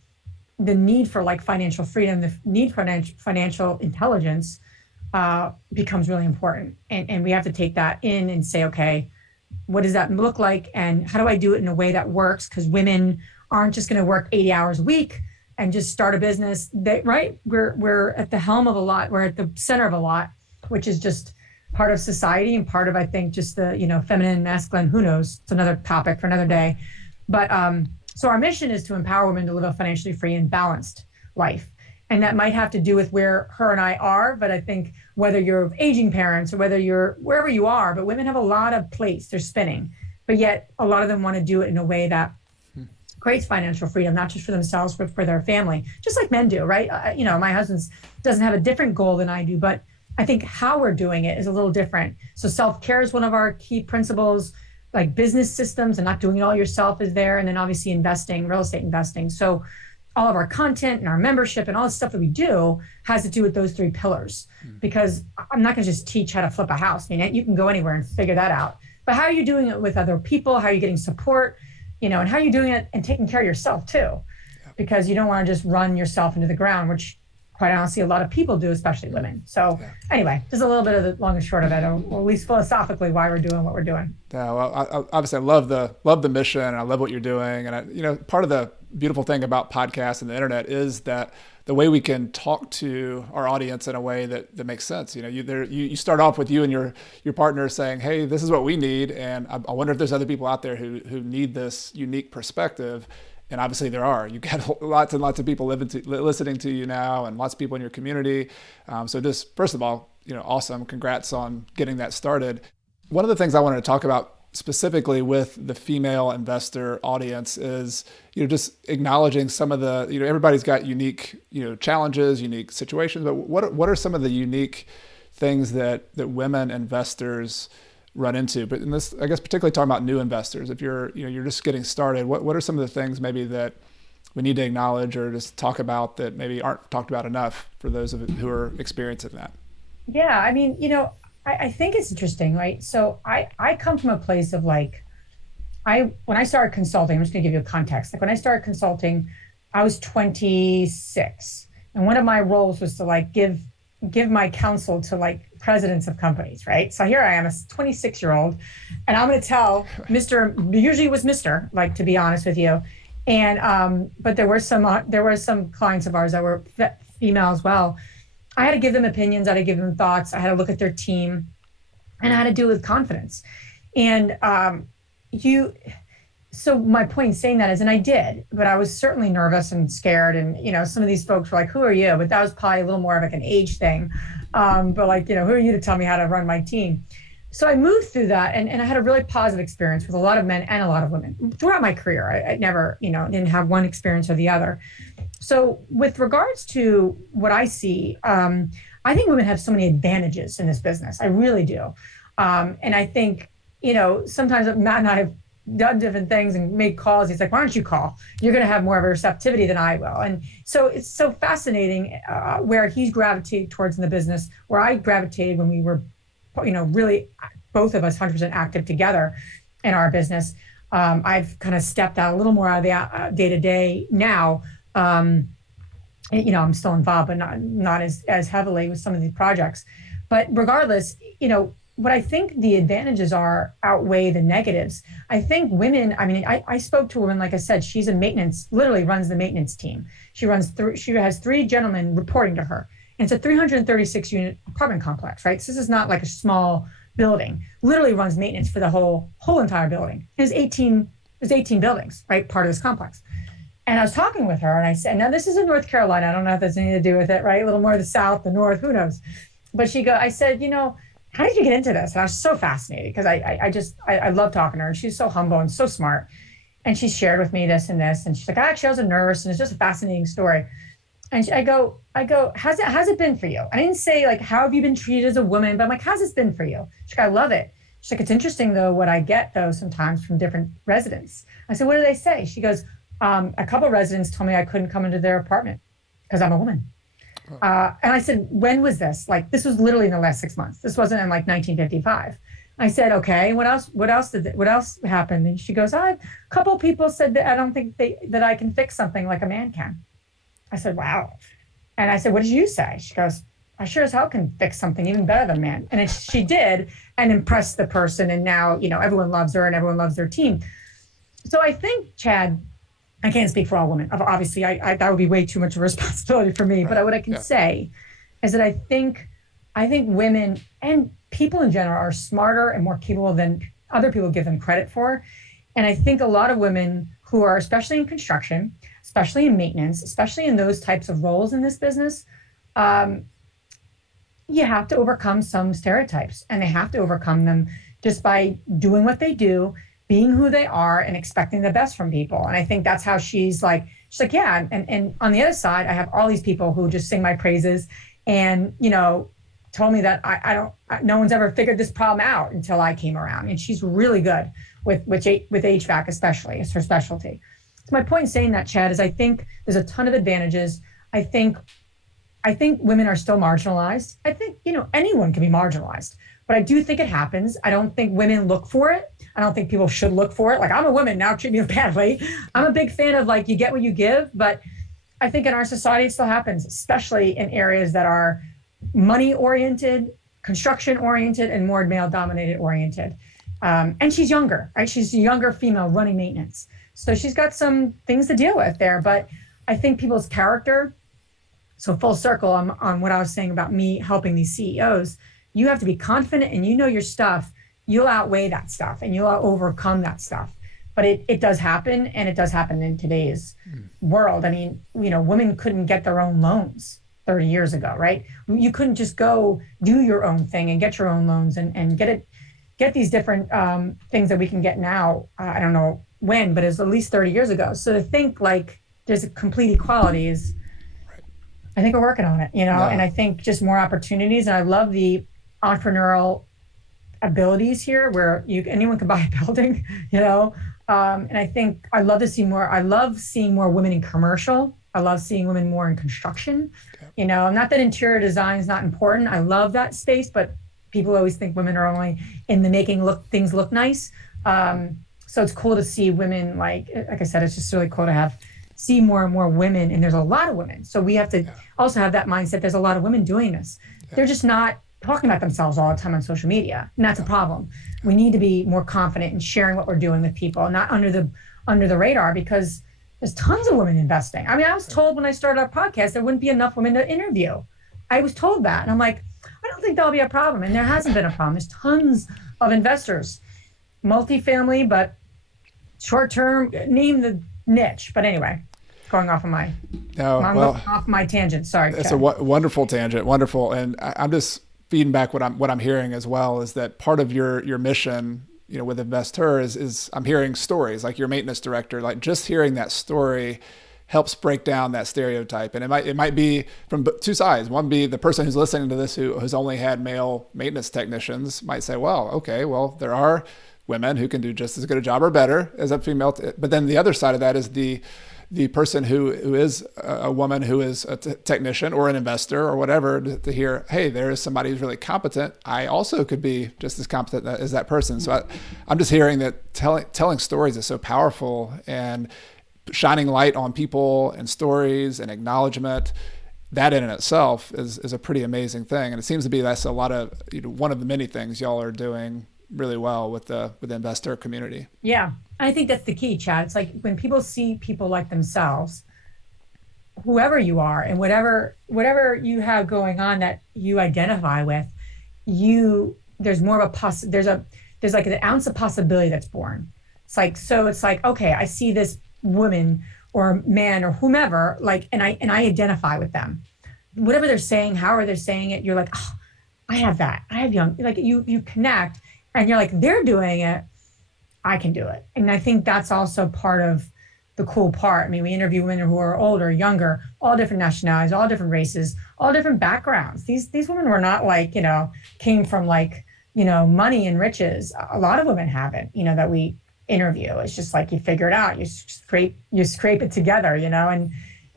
the need for financial freedom, the need for financial intelligence becomes really important. And we have to take that in and say, okay, what does that look like? And how do I do it in a way that works? Because women aren't just going to work 80 hours a week and just start a business. Right? We're at the helm of a lot. We're at the center of a lot, which is just part of society and part of, I think, just the, feminine and masculine, who knows? It's another topic for another day. But so our mission is to empower women to live a financially free and balanced life. And that might have to do with where her and I are. But I think whether you're aging parents or whether you're wherever you are, but women have a lot of plates they're spinning. But yet a lot of them want to do it in a way that creates financial freedom, not just for themselves, but for their family, just like men do, right? My husband doesn't have a different goal than I do, but I think how we're doing it is a little different. So self-care is one of our key principles, like business systems and not doing it all yourself is there. And then obviously investing, real estate investing. So all of our content and our membership and all the stuff that we do has to do with those three pillars, because I'm not going to just teach how to flip a house. I mean, you can go anywhere and figure that out. But how are you doing it with other people? How are you getting support? And how are you doing it and taking care of yourself too? Because you don't want to just run yourself into the ground, which quite honestly, a lot of people do, especially women. So anyway, just a little bit of the long and short of it, or at least philosophically why we're doing what we're doing. Yeah, well, obviously I love the mission, and I love what you're doing. And part of the beautiful thing about podcasts and the internet is that the way we can talk to our audience in a way that makes sense. You start off with you and your partner saying, hey, this is what we need. And I wonder if there's other people out there who need this unique perspective. And obviously there are. You've got lots and lots of people listening to you now, and lots of people in your community. So just first of all, awesome. Congrats on getting that started. One of the things I wanted to talk about specifically with the female investor audience is, just acknowledging some of the, everybody's got unique, challenges, unique situations, but what are some of the unique things that women investors run into? But in this, I guess, particularly talking about new investors, if you're just getting started, what are some of the things maybe that we need to acknowledge or just talk about that maybe aren't talked about enough for those of who are experiencing that? Yeah, I mean, I think it's interesting, right? So I come from a place of when I started consulting, I'm just gonna give you a context. Like when I started consulting, I was 26. And one of my roles was to give my counsel to presidents of companies, right? So here I am, a 26-year-old, and I'm gonna tell usually it was Mr., to be honest with you. And, but there were some clients of ours that were female as well. I had to give them opinions, I had to give them thoughts, I had to look at their team, and I had to do it with confidence. And so my point in saying that is, and I did, but I was certainly nervous and scared. And, some of these folks were like, who are you? But that was probably a little more of an age thing. But who are you to tell me how to run my team? So I moved through that, and I had a really positive experience with a lot of men and a lot of women throughout my career. I never, didn't have one experience or the other. So with regards to what I see, I think women have so many advantages in this business. I really do. And I think, sometimes Matt and I have done different things and made calls. He's like, why don't you call? You're going to have more of a receptivity than I will. And so it's so fascinating where he's gravitated towards in the business, where I gravitated when we were, really both of us 100% active together in our business. I've kind of stepped out a little more out of the day-to-day now. I'm still involved, but not as heavily with some of these projects. But regardless, what I think the advantages outweigh the negatives. I think women, I spoke to a woman, like I said, she's literally runs the maintenance team. She has 3 gentlemen reporting to her. And it's a 336 unit apartment complex, right? So this is not like a small building. Literally runs maintenance for the whole entire building. There's 18 buildings, right? Part of this complex. And I was talking with her and I said, now this is in North Carolina. I don't know if that's anything to do with it, right? A little more the South, the North, who knows? But I said, how did you get into this? And I was so fascinated because I love talking to her. She's so humble and so smart. And she shared with me this and this. And she's like, actually, I was a nurse, and it's just a fascinating story. And I go, how's it been for you? I didn't say how have you been treated as a woman, but I'm like, how's this been for you? She's like, I love it. She's like, it's interesting though, what I get though sometimes from different residents. I said, what do they say? She goes, a couple of residents told me I couldn't come into their apartment because I'm a woman. And I said, when was this? This was literally in the last 6 months. This wasn't in 1955. I said, okay, what else happened? And she goes, a couple of people said that I don't think that I can fix something like a man can. I said, wow. And I said, what did you say? She goes, I sure as hell can fix something even better than a man. And she did, and impressed the person. And now, everyone loves her and everyone loves their team. So I think, Chad, I can't speak for all women. Obviously, that would be way too much of a responsibility for me. Right. But what I can say is that I think women and people in general are smarter and more capable than other people give them credit for. And I think a lot of women who are, especially in construction, especially in maintenance, especially in those types of roles in this business, you have to overcome some stereotypes, and they have to overcome them just by doing what they do, being who they are, and expecting the best from people. And I think that's how she's like, yeah. And on the other side, I have all these people who just sing my praises and, told me that no one's ever figured this problem out until I came around. And she's really good with HVAC, especially. It's her specialty. So my point in saying that, Chad, is I think there's a ton of advantages. I think women are still marginalized. I think, anyone can be marginalized, but I do think it happens. I don't think women look for it. I don't think people should look for it. I'm a woman, now treat me badly. I'm a big fan of you get what you give, but I think in our society it still happens, especially in areas that are money oriented, construction oriented, and more male dominated oriented. And she's younger, right? She's a younger female running maintenance. So she's got some things to deal with there, but I think people's character, so full circle on what I was saying about me helping these CEOs, you have to be confident and your stuff. You'll outweigh that stuff and you'll overcome that stuff. but it does happen, and it does happen in today's world. I mean, women couldn't get their own loans 30 years ago, right? You couldn't just go do your own thing and get your own loans and get these different things that we can get now. I don't know when, but it's at least 30 years ago. So to think like there's a complete equality is, I think we're working on it, and I think just more opportunities. And I love the entrepreneurial abilities here where anyone can buy a building, and I think I love seeing more women in commercial. I love seeing women more in construction. Okay. Not that interior design is not important. I love that space, but people always think women are only in the making things look nice. So it's cool to see women, like I said, it's just really cool to see more and more women, and there's a lot of women. So we have to also have that mindset. There's a lot of women doing this. Yeah. They're just not talking about themselves all the time on social media, and that's a problem. We need to be more confident in sharing what we're doing with people, not under the radar, because there's tons of women investing. I mean, I was told when I started our podcast there wouldn't be enough women to interview. I was told that, and I'm like, I don't think that'll be a problem, and there hasn't been a problem. There's tons of investors, multifamily, but short term. Name the niche, but anyway. Going off of off my tangent. Sorry. It's a wonderful tangent. Wonderful. And I'm just feeding back what I'm hearing as well is that part of your mission, with InvestHER is I'm hearing stories like your maintenance director, like just hearing that story helps break down that stereotype. And it might be from two sides. One be the person who's listening to this who has only had male maintenance technicians might say, well, there are women who can do just as good a job or better as a female. But then the other side of that is the person who is a woman who is a technician or an investor or whatever to hear, hey, there is somebody who's really competent. I also could be just as competent as that person. So I'm just hearing that telling stories is so powerful, and shining light on people and stories and acknowledgement, that in itself is a pretty amazing thing. And it seems to be that's a lot of one of the many things y'all are doing really well with the investor community. Yeah. I think that's the key, Chad. It's like when people see people like themselves, whoever you are and whatever you have going on that you identify with, there's more of there's like an ounce of possibility that's born. It's like, okay, I see this woman or man or whomever, like, and I identify with them. Whatever they're saying, however they're saying it, you're like, oh, I have that. I have like you connect. And you're like, they're doing it, I can do it. And I think that's also part of the cool part. I mean, we interview women who are older, younger, all different nationalities, all different races, all different backgrounds. These women were not like, came from like, money and riches. A lot of women haven't, that we interview. It's just like you figure it out. You scrape it together,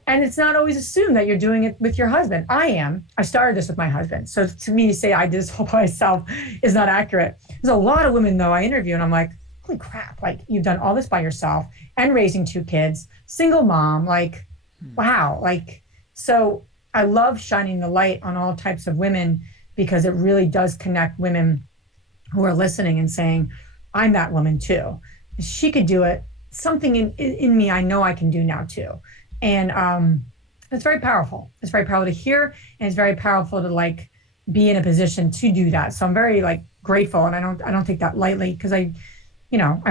and it's not always assumed that you're doing it with your husband. I started this with my husband. So to me, to say I did this all by myself is not accurate. There's a lot of women, though, I interview, and I'm like, holy crap, like you've done all this by yourself and raising 2 kids, single mom, like, wow. Like, so I love shining the light on all types of women because it really does connect women who are listening and saying, I'm that woman too. She could do it. Something in me I know I can do now too. And it's very powerful. It's very powerful to hear, and it's very powerful to like be in a position to do that. So I'm very like grateful, and I don't take that lightly because I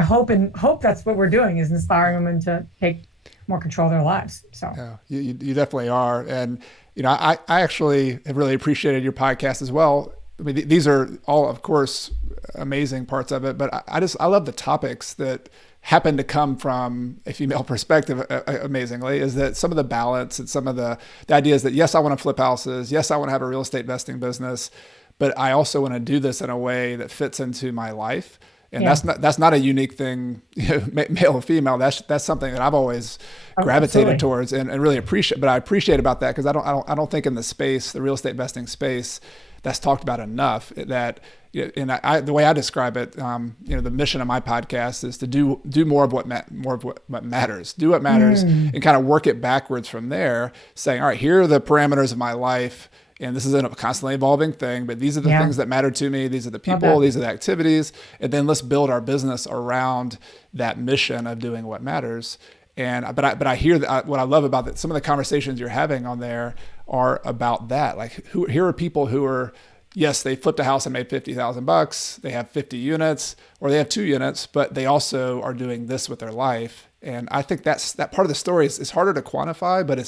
hope that's what we're doing is inspiring women to take more control of their lives. So yeah, you definitely are, and I actually have really appreciated your podcast as well. I mean, these are all, of course, amazing parts of it, but I love the topics that happen to come from a female perspective, amazingly, is that some of the balance and some of the ideas that, yes, I want to flip houses. Yes, I want to have a real estate investing business, but I also want to do this in a way that fits into my life. And that's not a unique thing, male or female. That's something that I've always gravitated towards and really appreciate. But I appreciate about that because I don't think in the real estate investing space, that's talked about enough. That the way I describe it, the mission of my podcast is to do more of what matters. Do what matters, and kind of work it backwards from there. Saying, all right, here are the parameters of my life. And this is a constantly evolving thing, but these are the things that matter to me. These are the people, these are the activities. And then let's build our business around that mission of doing what matters. But I hear that what I love about that, some of the conversations you're having on there are about that. Like here are people who are, yes, they flipped a house and made $50,000. They have 50 units or they have 2 units, but they also are doing this with their life. And I think that part of the story is harder to quantify, but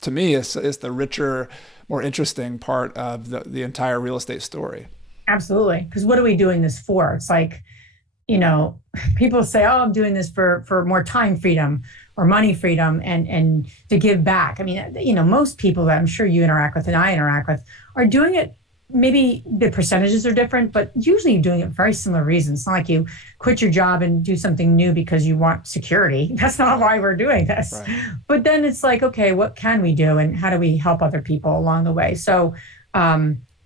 to me, it's the richer, more interesting part of the entire real estate story. Absolutely. Because what are we doing this for? It's like, people say, oh, I'm doing this for more time freedom or money freedom and to give back. I mean, most people that I'm sure you interact with and I interact with are doing it. Maybe the percentages are different, but usually you're doing it for very similar reasons. It's not like you quit your job and do something new because you want security. That's not why we're doing this. Right. But then it's like, okay, what can we do and how do we help other people along the way? So, I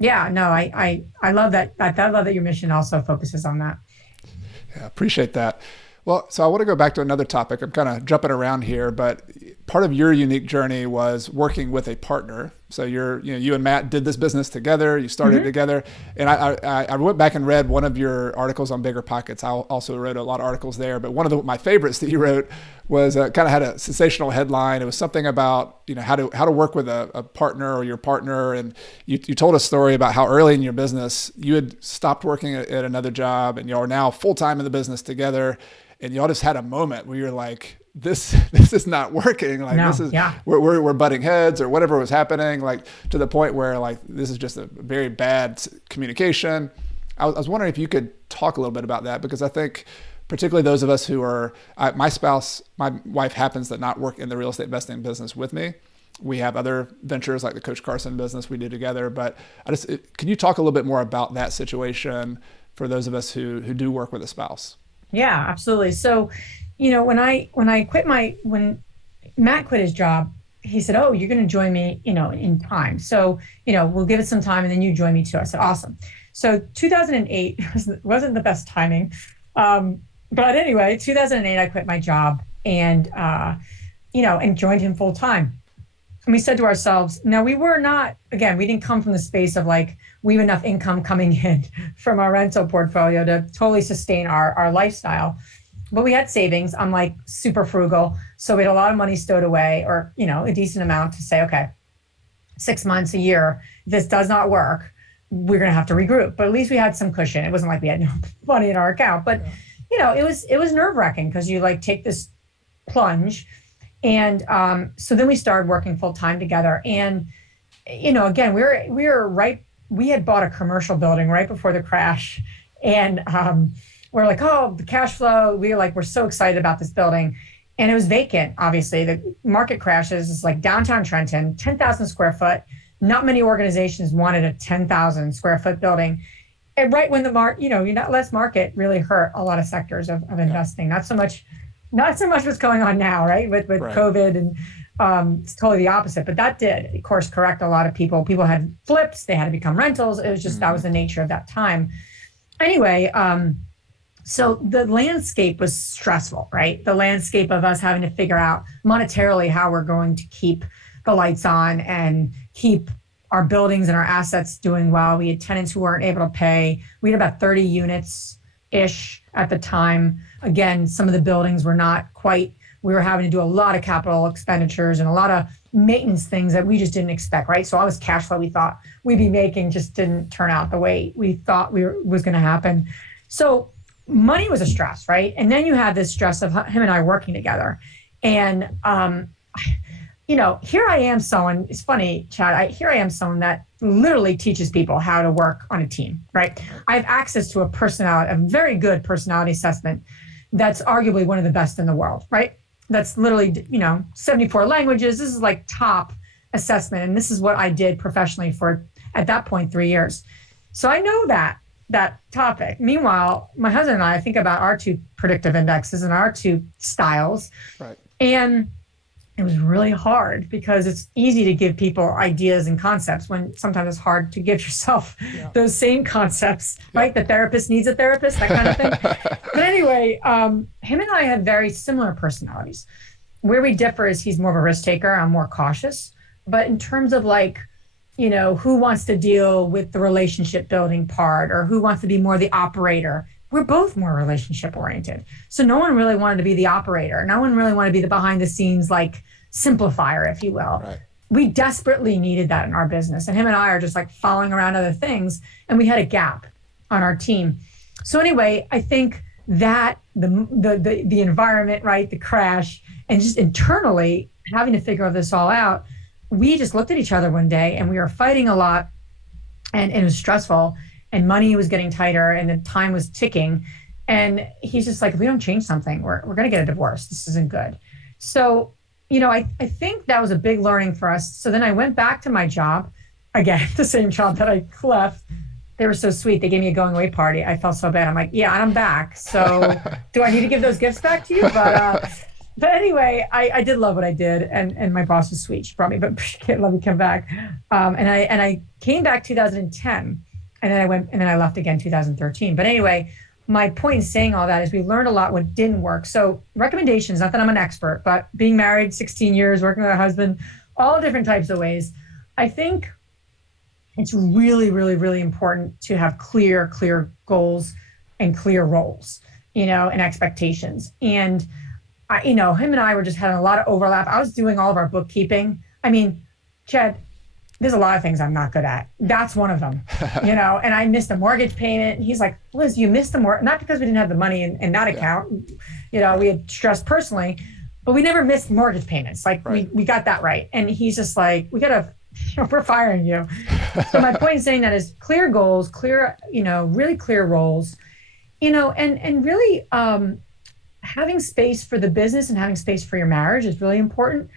love that. I love that your mission also focuses on that. Yeah, appreciate that. Well, so I want to go back to another topic. I'm kind of jumping around here, but part of your unique journey was working with a partner. So you and Matt did this business together. You started together, and I went back and read one of your articles on Bigger Pockets. I also wrote a lot of articles there, but one of my favorites that you wrote was kind of had a sensational headline. It was something about how to work with a partner or your partner, and you told a story about how early in your business you had stopped working at another job, and you are now full time in the business together. And y'all just had a moment where you're like, this is not working. Like we're butting heads or whatever was happening, like to the point where like, this is just a very bad communication. I was wondering if you could talk a little bit about that, because I think particularly those of us who are, my wife happens to not work in the real estate investing business with me. We have other ventures like the Coach Carson business we do together, but can you talk a little bit more about that situation for those of us who do work with a spouse? Yeah, absolutely. So, when Matt quit his job, he said, "Oh, you're going to join me, in time. So, we'll give it some time and then you join me too." I said, "Awesome." So 2008 wasn't the best timing. But anyway, 2008, I quit my job and joined him full time. And we said to ourselves, now we didn't come from the space of like, we have enough income coming in from our rental portfolio to totally sustain our lifestyle. But we had savings. I'm like super frugal. So we had a lot of money stowed away or, a decent amount to say, okay, 6 months, a year, this does not work. We're going to have to regroup. But at least we had some cushion. It wasn't like we had no money in our account. But, it was nerve wracking because you like take this plunge. And so then we started working full time together. And, again, we had bought a commercial building right before the crash. And we're like, oh, the cash flow. We're so excited about this building. And it was vacant, obviously. The market crashes. It's like downtown Trenton, 10,000 square foot. Not many organizations wanted a 10,000 square foot building. And right when the less market really hurt a lot of sectors of investing. Not so much what's going on now, right? With right. COVID and it's totally the opposite. But that did, of course, correct a lot of people. People had flips. They had to become rentals. It was just, that was the nature of that time. Anyway, so the landscape was stressful, right? The landscape of us having to figure out monetarily how we're going to keep the lights on and keep our buildings and our assets doing well. We had tenants who weren't able to pay. We had about 30 units-ish at the time. Again, some of the buildings were not quite, we were having to do a lot of capital expenditures and a lot of maintenance things that we just didn't expect, right? So all this cash flow we thought we'd be making just didn't turn out the way we thought was going to happen. So money was a stress, right? And then you have this stress of him and I working together. And, here I am someone, it's funny, Chad, here I am someone that literally teaches people how to work on a team, right? I have access to a very good personality assessment that's arguably one of the best in the world, right? That's literally, 74 languages. This is like top assessment. And this is what I did professionally for, at that point, 3 years. So I know that topic. Meanwhile, my husband and I think about our two predictive indexes and our two styles. Right. And it was really hard because it's easy to give people ideas and concepts when sometimes it's hard to give yourself those same concepts, right? The therapist needs a therapist, that kind of thing. But anyway, him and I have very similar personalities. Where we differ is he's more of a risk taker. I'm more cautious. But in terms of who wants to deal with the relationship building part or who wants to be more the operator, we're both more relationship oriented. So no one really wanted to be the operator. No one really wanted to be the behind the scenes, simplifier, if you will. Right. we desperately needed that in our business. And him and I are just like following around other things. And we had a gap on our team. So anyway, I think that the environment, right, the crash, and just internally having to figure this all out, we just looked at each other one day and we were fighting a lot, and it was stressful, and money was getting tighter and the time was ticking. And he's just like, if we don't change something, we're going to get a divorce. This isn't good. So, I think that was a big learning for us. So then I went back to my job, again, the same job that I left. They were so sweet. They gave me a going away party. I felt so bad. I'm like, yeah, and I'm back. So do I need to give those gifts back to you? But anyway, I did love what I did. And my boss was sweet. She brought me, but she can't let me come back. And I came back 2010, and then I left again 2013. But anyway, my point in saying all that is we learned a lot what didn't work. So recommendations, not that I'm an expert, but being married 16 years, working with a husband, all different types of ways. I think it's really, really, really important to have clear goals and clear roles, and expectations. And him and I were just having a lot of overlap. I was doing all of our bookkeeping. I mean, Chad, there's a lot of things I'm not good at. That's one of them, and I missed a mortgage payment. And he's like, Liz, you missed the mortgage, not because we didn't have the money in that account. We had stress personally, but we never missed mortgage payments. Like right. we got that right. And he's just like, we're firing you. So my point in saying that is clear goals, really clear roles, and really having space for the business and having space for your marriage is really important.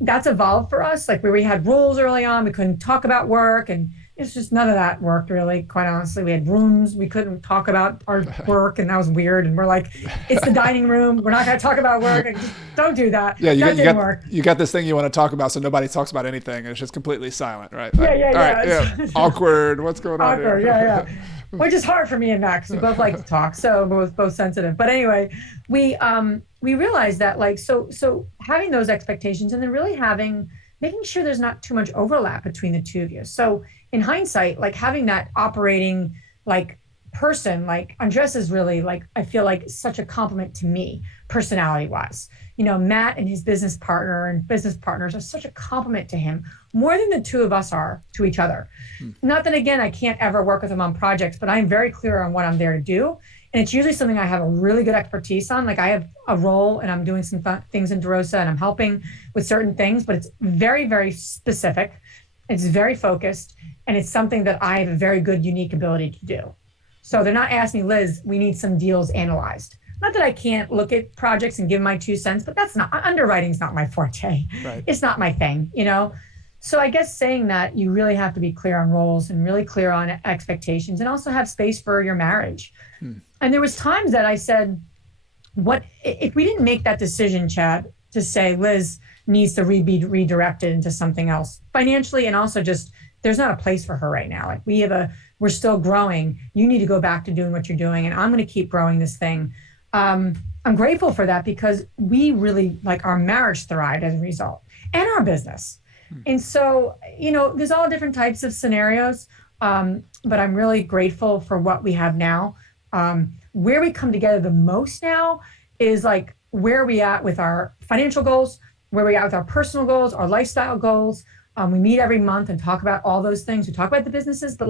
That's evolved for us, like where we had rules early on, we couldn't talk about work, and it's just none of that worked really, quite honestly. We had rooms, we couldn't talk about our work, and that was weird. And we're like, it's the dining room, we're not going to talk about work, and just don't do that. Yeah, didn't work. You got this thing you want to talk about, so nobody talks about anything, and it's just completely silent, right? Yeah. Awkward, what's going on here? Yeah. Which is hard for me and Max. We both like to talk, so we're both sensitive. But anyway, we realized that so having those expectations, and then really making sure there's not too much overlap between the two of you. So in hindsight, like having that operating person, like Andres is really I feel like such a compliment to me personality wise. Matt and his business partner and business partners are such a compliment to him, more than the two of us are to each other. Not that, again, I can't ever work with him on projects, but I'm very clear on what I'm there to do. And it's usually something I have a really good expertise on. Like I have a role and I'm doing some things in DeRosa and I'm helping with certain things, but it's very, very specific. It's very focused. And it's something that I have a very good, unique ability to do. So they're not asking me, Liz, we need some deals analyzed. Not that I can't look at projects and give my 2 cents, but underwriting's not my forte. Right. It's not my thing, So I guess saying that you really have to be clear on roles and really clear on expectations, and also have space for your marriage. And there was times that I said, what if we didn't make that decision, Chad, to say Liz needs to be redirected into something else financially, and also just there's not a place for her right now. Like we're still growing. You need to go back to doing what you're doing, and I'm going to keep growing this thing. I'm grateful for that, because we really, our marriage thrived as a result, and our business. And so, there's all different types of scenarios, but I'm really grateful for what we have now. Where we come together the most now is where are we at with our financial goals, where are we at with our personal goals, our lifestyle goals. We meet every month and talk about all those things. We talk about the businesses, but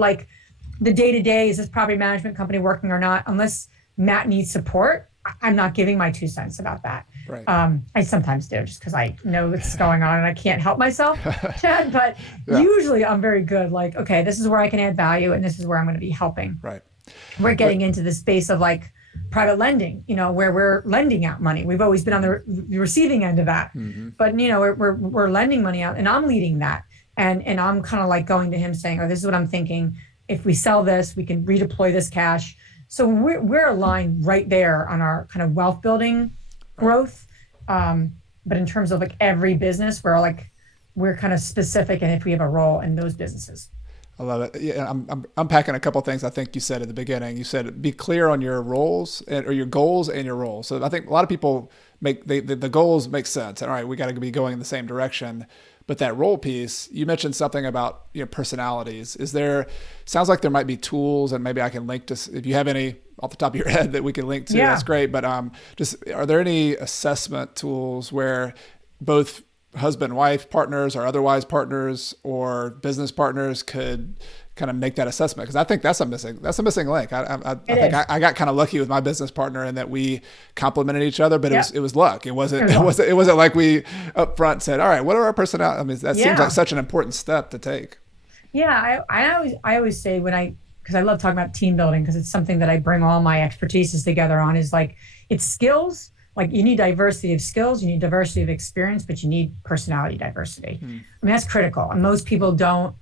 the day-to-day, is this property management company working or not? Unless Matt needs support, I'm not giving my 2 cents about that. Right. I sometimes do, just because I know what's going on and I can't help myself, Chad. But Usually I'm very good. Okay, this is where I can add value, and this is where I'm going to be helping. Right. We're getting into the space of private lending, where we're lending out money. We've always been on the receiving end of that, but we're lending money out, and I'm leading that, and I'm kind of going to him saying, "Oh, this is what I'm thinking. If we sell this, we can redeploy this cash." So we're aligned right there on our kind of wealth building growth. But in terms of every business, we're kind of specific, and if we have a role in those businesses. I love it. Yeah, I'm unpacking a couple of things I think you said at the beginning. You said be clear on your roles or your goals and your roles. So I think a lot of people the goals make sense. All right, we got to be going in the same direction. But that role piece, you mentioned something about personalities. Sounds like there might be tools, and maybe I can link to, if you have any off the top of your head that we can link to, that's great. But just are there any assessment tools where both husband and wife partners or otherwise partners or business partners could kind of make that assessment. Cause I think that's a missing link. I think I got kind of lucky with my business partner in that we complemented each other, but it was luck. It wasn't like we up front said, all right, what are our personality? I mean, that seems like such an important step to take. Yeah. I always say because I love talking about team building, because it's something that I bring all my expertises together on, is like, it's skills. Like, you need diversity of skills, you need diversity of experience, but you need personality diversity. I mean, that's critical. And most people don't.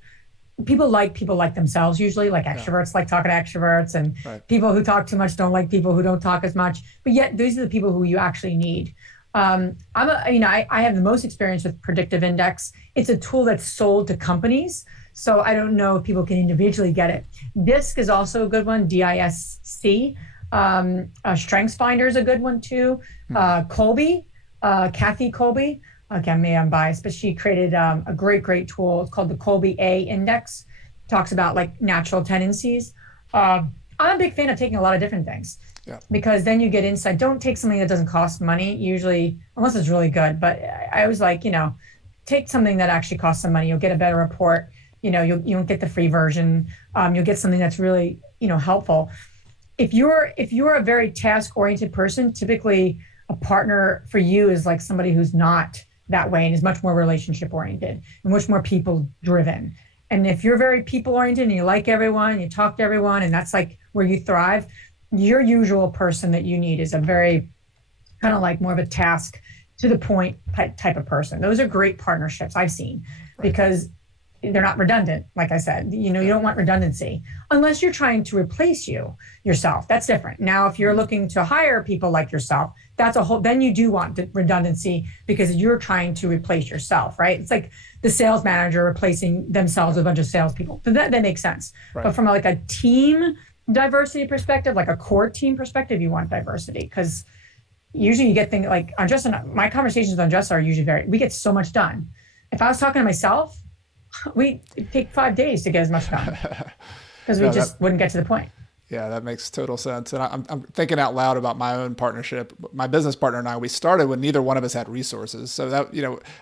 People like themselves usually, like extroverts like talking to extroverts, and people who talk too much don't like people who don't talk as much. But yet, these are the people who you actually need. I have the most experience with Predictive Index. It's a tool that's sold to companies, so I don't know if people can individually get it. DISC is also a good one, DISC. Strengths Finder is a good one too. Colby, Kathy Colby. Again, maybe I'm biased, but she created a great tool. It's called the Colby A Index. Talks about like natural tendencies. I'm a big fan of taking a lot of different things, because then you get insight. Don't take something that doesn't cost money, usually, unless it's really good. But I was like, take something that actually costs some money. You'll get a better report. You won't get the free version. You'll get something that's really, helpful. If you're a very task-oriented person, typically a partner for you is like somebody who's not that way and is much more relationship-oriented and much more people-driven. And if you're very people-oriented and you like everyone, you talk to everyone, and that's like where you thrive, your usual person that you need is a very kind of like more of a task to the point type of person. Those are great partnerships I've seen, because they're not redundant. Like I said, you don't want redundancy unless you're trying to replace yourself. That's different. Now, if you're looking to hire people like yourself, then you do want the redundancy, because you're trying to replace yourself, right? It's like the sales manager replacing themselves with a bunch of salespeople. So that makes sense. Right. But from like a team diversity perspective, like a core team perspective, you want diversity, because usually you get things like my conversations on Justin are usually we get so much done. If I was talking to myself, it'd take 5 days to get as much done, because we wouldn't get to the point. Yeah, that makes total sense. And I'm thinking out loud about my own partnership. My business partner and I, we started when neither one of us had resources. So that,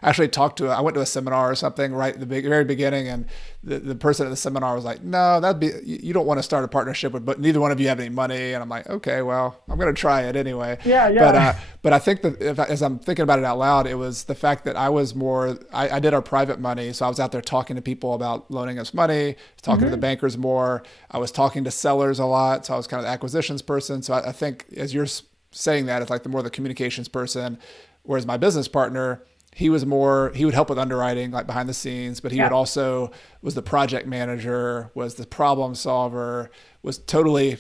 actually I went to a seminar or something right at the very beginning, and the person at the seminar was like, no, you don't want to start a partnership but neither one of you have any money. And I'm like, okay, well, I'm going to try it anyway. Yeah. But I think that as I'm thinking about it out loud, it was the fact that I did our private money. So I was out there talking to people about loaning us money, talking to the bankers more. I was talking to sellers a lot. So I was kind of the acquisitions person. So I think as you're saying that, it's like the communications person, whereas my business partner, he would help with underwriting, like behind the scenes, but he would also was the project manager, was the problem solver, was totally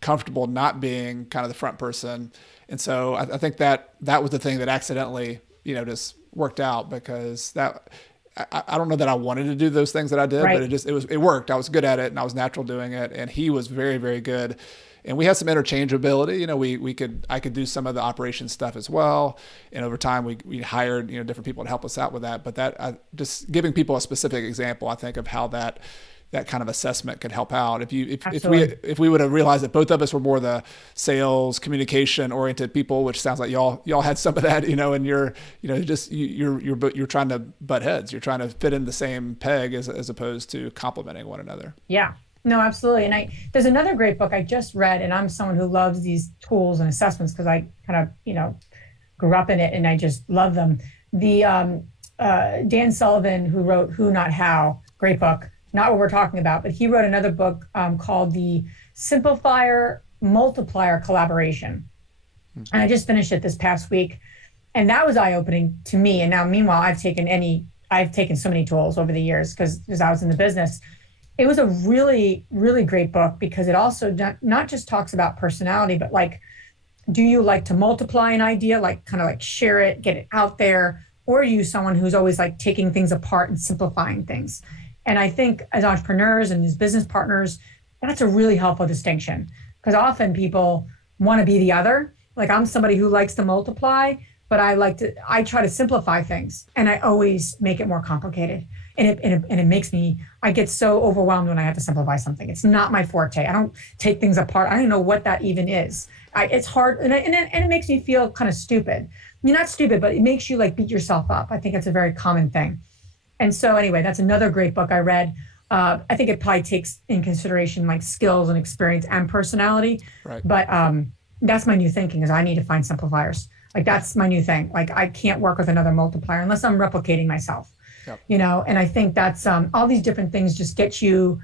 comfortable not being kind of the front person. And so I think that was the thing that accidentally, just worked out, because I don't know that I wanted to do those things that I did, but it worked. I was good at it and I was natural doing it. And he was very, very good. And we had some interchangeability. I could do some of the operation stuff as well. And over time we hired, different people to help us out with that. But just giving people a specific example, I think, of how that kind of assessment could help out. If we would have realized that both of us were more the sales communication oriented people, which sounds like y'all had some of that, and you're trying to butt heads. You're trying to fit in the same peg as opposed to complementing one another. Yeah. No, absolutely. And there's another great book I just read, and I'm someone who loves these tools and assessments because I kind of, grew up in it and I just love them. The Dan Sullivan, who wrote Who Not How, great book, not what we're talking about, but he wrote another book called The Simplifier Multiplier Collaboration. And I just finished it this past week. And that was eye-opening to me. And now, meanwhile, I've taken so many tools over the years because I was in the business. It was a really, really great book because it also not just talks about personality, but like, do you like to multiply an idea, like kind of like share it, get it out there, or are you someone who's always like taking things apart and simplifying things? And I think as entrepreneurs and as business partners, that's a really helpful distinction because often people want to be the other. Like I'm somebody who likes to multiply, but I try to simplify things and I always make it more complicated. it makes me, I get so overwhelmed when I have to simplify something. It's not my forte. I don't take things apart. I don't even know what that even is. It's hard, and it makes me feel kind of stupid. You're not stupid, but it makes you like beat yourself up. I think it's a very common thing. And so anyway, that's another great book I read. I think it probably takes in consideration like skills and experience and personality. Right. But that's my new thinking is I need to find simplifiers. Like that's my new thing. Like I can't work with another multiplier unless I'm replicating myself. Yep. And I think that's all these different things just get you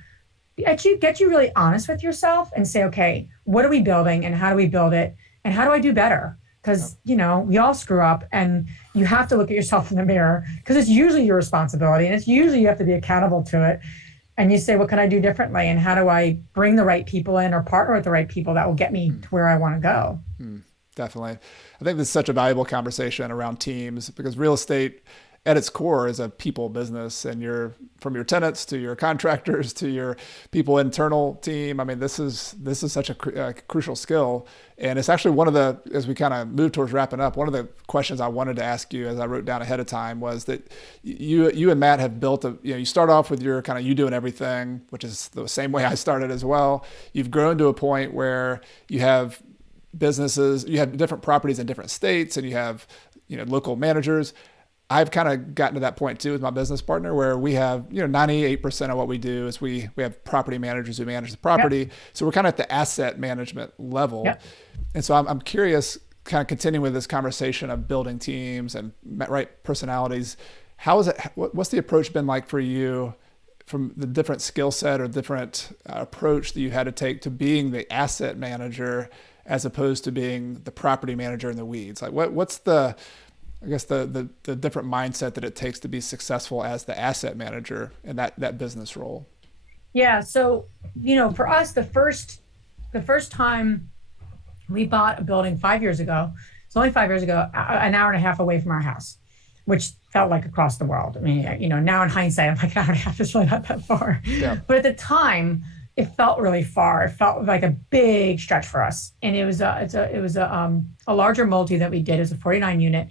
really honest with yourself and say, okay, what are we building and how do we build it and how do I do better? Because, we all screw up and you have to look at yourself in the mirror because it's usually your responsibility and it's usually you have to be accountable to it. And you say, what can I do differently? And how do I bring the right people in or partner with the right people that will get me to where I want to go? Definitely. I think this is such a valuable conversation around teams because real estate at its core is a people business, and from your tenants to your contractors to your people internal team. I mean, this is such a crucial skill. And it's actually one of the, as we kind of move towards wrapping up, one of the questions I wanted to ask you as I wrote down ahead of time was that you and Matt have built you start off with your kind of you doing everything, which is the same way I started as well. You've grown to a point where you have businesses, you have different properties in different states, and you have, local managers. I've kind of gotten to that point too with my business partner where we have, 98% of what we do is we have property managers who manage the property. Yep. So we're kind of at the asset management level. Yep. And so I'm curious, kind of continuing with this conversation of building teams and right personalities. What's the approach been like for you from the different skill set or different approach that you had to take to being the asset manager as opposed to being the property manager in the weeds? Like what's the different mindset that it takes to be successful as the asset manager in that business role? Yeah. So, for us, the first time we bought a building 5 years ago, it's only 5 years ago, an hour and a half away from our house, which felt like across the world. I mean, now in hindsight, I'm like, an hour and a half is really not that far. Yeah. But at the time, it felt really far. It felt like a big stretch for us. And it was a larger multi that we did. It was a 49 unit.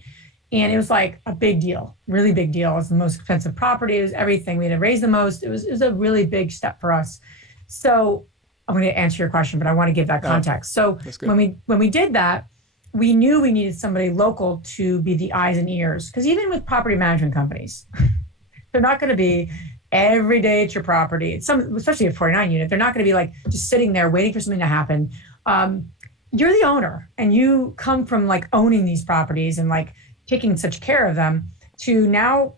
And it was like a big deal, really big deal. It was the most expensive property. It was everything. We had to raise the most. It was a really big step for us. So I'm going to answer your question, but I want to give that context. So when we did that, we knew we needed somebody local to be the eyes and ears. Because even with property management companies, they're not going to be every day at your property. Especially a 49 unit, they're not going to be like just sitting there waiting for something to happen. You're the owner, and you come from like owning these properties and like taking such care of them to now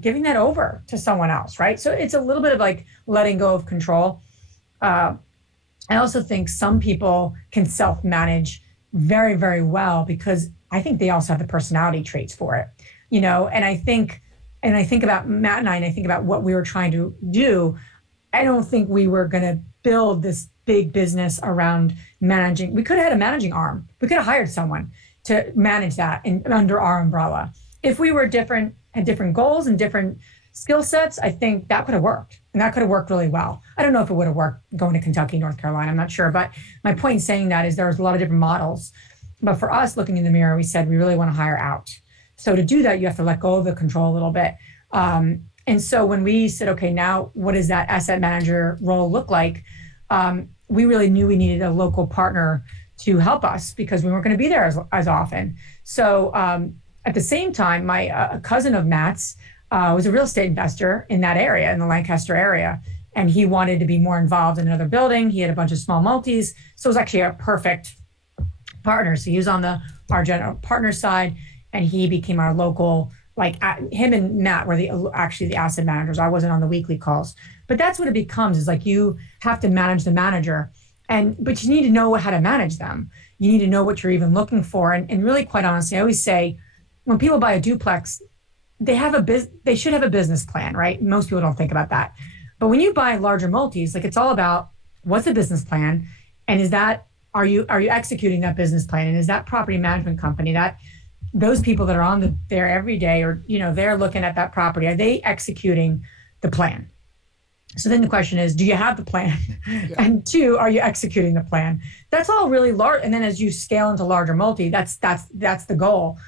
giving that over to someone else, right? So it's a little bit of like letting go of control. I also think some people can self-manage very, very well because I think they also have the personality traits for it, and I think about Matt and I think about what we were trying to do. I don't think we were going to build this big business around managing. We could have had a managing arm. We could have hired someone to manage that under our umbrella. If we were had different goals and different skill sets, I think that could have worked. And that could have worked really well. I don't know if it would have worked going to Kentucky, North Carolina, I'm not sure. But my point in saying that is there's a lot of different models. But for us, looking in the mirror, we said we really want to hire out. So to do that, you have to let go of the control a little bit. And so when we said, okay, now what does that asset manager role look like? We really knew we needed a local partner to help us because we weren't going to be there as often. So at the same time, my cousin of Matt's was a real estate investor in that area, in the Lancaster area. And he wanted to be more involved in another building. He had a bunch of small multis. So it was actually a perfect partner. So he was on our general partner side, and he became our local, him and Matt were actually the asset managers. I wasn't on the weekly calls. But that's what it becomes, is like you have to manage the manager. But you need to know how to manage them. You need to know what you're even looking for. And really, quite honestly, I always say, when people buy a duplex, they should have a business plan, right? Most people don't think about that. But when you buy larger multis, it's all about what's the business plan, and are you executing that business plan, and is that property management company, those people that are there every day, or they're looking at that property, are they executing the plan? So then the question is, do you have the plan? Yeah. And two, are you executing the plan? That's all really large. And then as you scale into larger multi, that's the goal.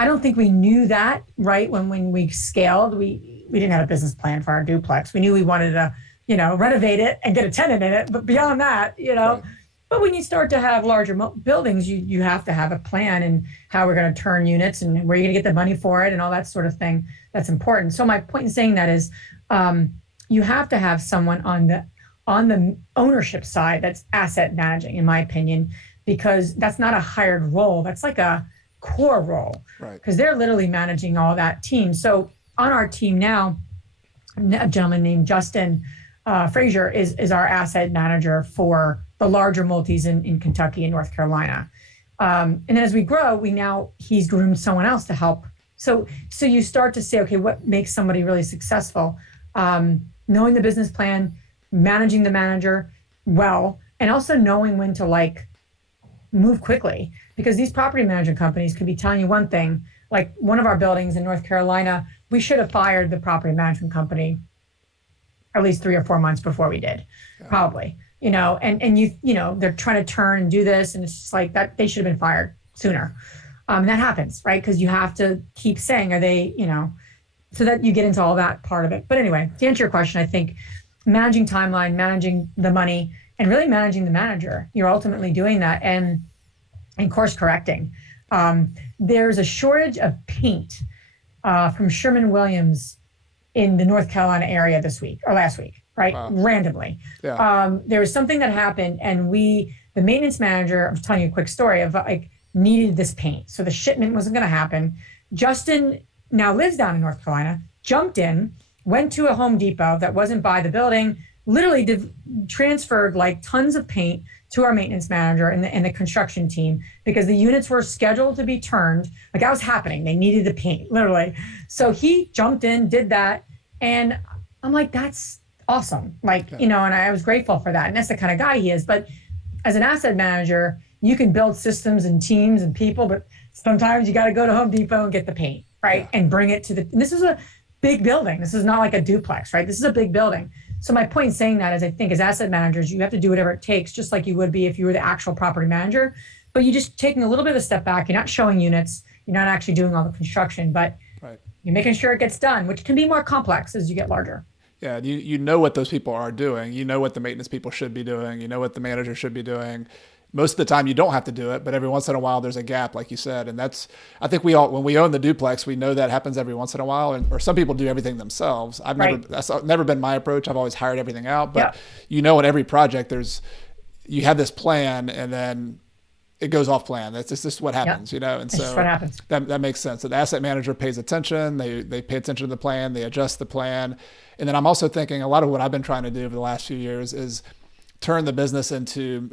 I don't think we knew that, right? When we scaled, we we didn't have a business plan for our duplex. We knew we wanted to, renovate it and get a tenant in it. But beyond that, Right. but when you start to have larger buildings, you have to have a plan and how we're going to turn units and where you're going to get the money for it and all that sort of thing. That's important. So my point in saying that is you have to have someone on the ownership side that's asset managing, in my opinion, because that's not a hired role. That's like a core role, Right? because they're literally managing all that team. So on our team now, a gentleman named Justin Frazier is our asset manager for the larger multis in Kentucky and North Carolina. And then as we grow, he's groomed someone else to help. So you start to say, okay, what makes somebody really successful? Knowing the business plan, managing the manager well, and also knowing when to move quickly, because these property management companies could be telling you one thing. Like one of our buildings in North Carolina, we should have fired the property management company at least 3 or 4 months before we did, probably, and they're trying to turn and do this. And it's just like that, they should have been fired sooner. That happens, right? Because you have to keep saying, are they, so that you get into all that part of it. But anyway, to answer your question, I think managing timeline, managing the money, and really managing the manager, you're ultimately doing that and course correcting. There's a shortage of paint from Sherwin-Williams in the North Carolina area this week or last week, right? Wow. Randomly. Yeah. There was something that happened and the maintenance manager, I'm telling you a quick story of needed this paint. So the shipment wasn't going to happen. Justin now lives down in North Carolina, jumped in, went to a Home Depot that wasn't by the building, literally transferred tons of paint to our maintenance manager and the construction team, because the units were scheduled to be turned. That was happening. They needed the paint, literally. So he jumped in, did that. And I'm like, that's awesome. And I was grateful for that. And that's the kind of guy he is. But as an asset manager, you can build systems and teams and people, but sometimes you got to go to Home Depot and get the paint, right? Yeah. And bring it and this is a big building. This is not like a duplex, right? This is a big building. So my point in saying that is I think as asset managers, you have to do whatever it takes, just like you would be if you were the actual property manager, but you just taking a little bit of a step back. You're not showing units. You're not actually doing all the construction, but Right. you're making sure it gets done, which can be more complex as you get larger. Yeah, you know what those people are doing. You know what the maintenance people should be doing. You know what the manager should be doing. Most of the time you don't have to do it, but every once in a while there's a gap, like you said. And I think when we own the duplex, we know that happens every once in a while, or some people do everything themselves. That's never been my approach. I've always hired everything out, but in every project you have this plan and then it goes off plan. That's just what happens, And That's so just what happens. That makes sense. So the asset manager pays attention. They pay attention to the plan. They adjust the plan. And then I'm also thinking a lot of what I've been trying to do over the last few years is turn the business into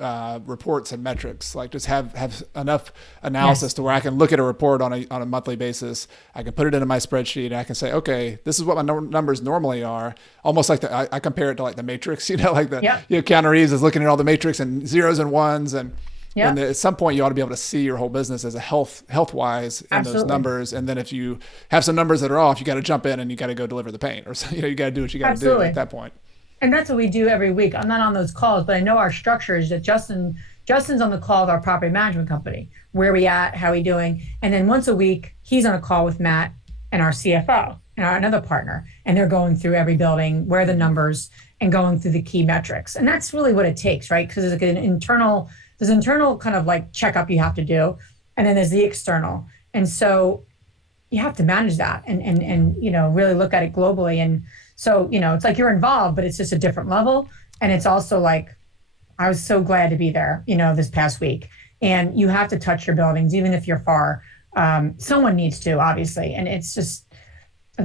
reports and metrics. Just have enough analysis to where I can look at a report on a monthly basis. I can put it into my spreadsheet and I can say, okay, this is what my numbers normally are. Almost like I compare it to the matrix, Keanu Reeves is looking at all the matrix and zeros and ones. And at some point you ought to be able to see your whole business as a health-wise in Absolutely. those numbers. And then if you have some numbers that are off, you got to jump in and you got to go deliver the paint, or you got to do what you got to do at that point. And that's what we do every week. I'm not on those calls, but I know our structure is that Justin's on the call with our property management company. Where we at? How we doing? And then once a week, he's on a call with Matt and our CFO and another partner. And they're going through every building, where are the numbers, and going through the key metrics. And that's really what it takes, right? Because there's an internal kind of checkup you have to do. And then there's the external. And so you have to manage that and really look at it globally. And so, it's like you're involved, but it's just a different level. And it's also I was so glad to be there, this past week. And you have to touch your buildings, even if you're far. Someone needs to, obviously. And there's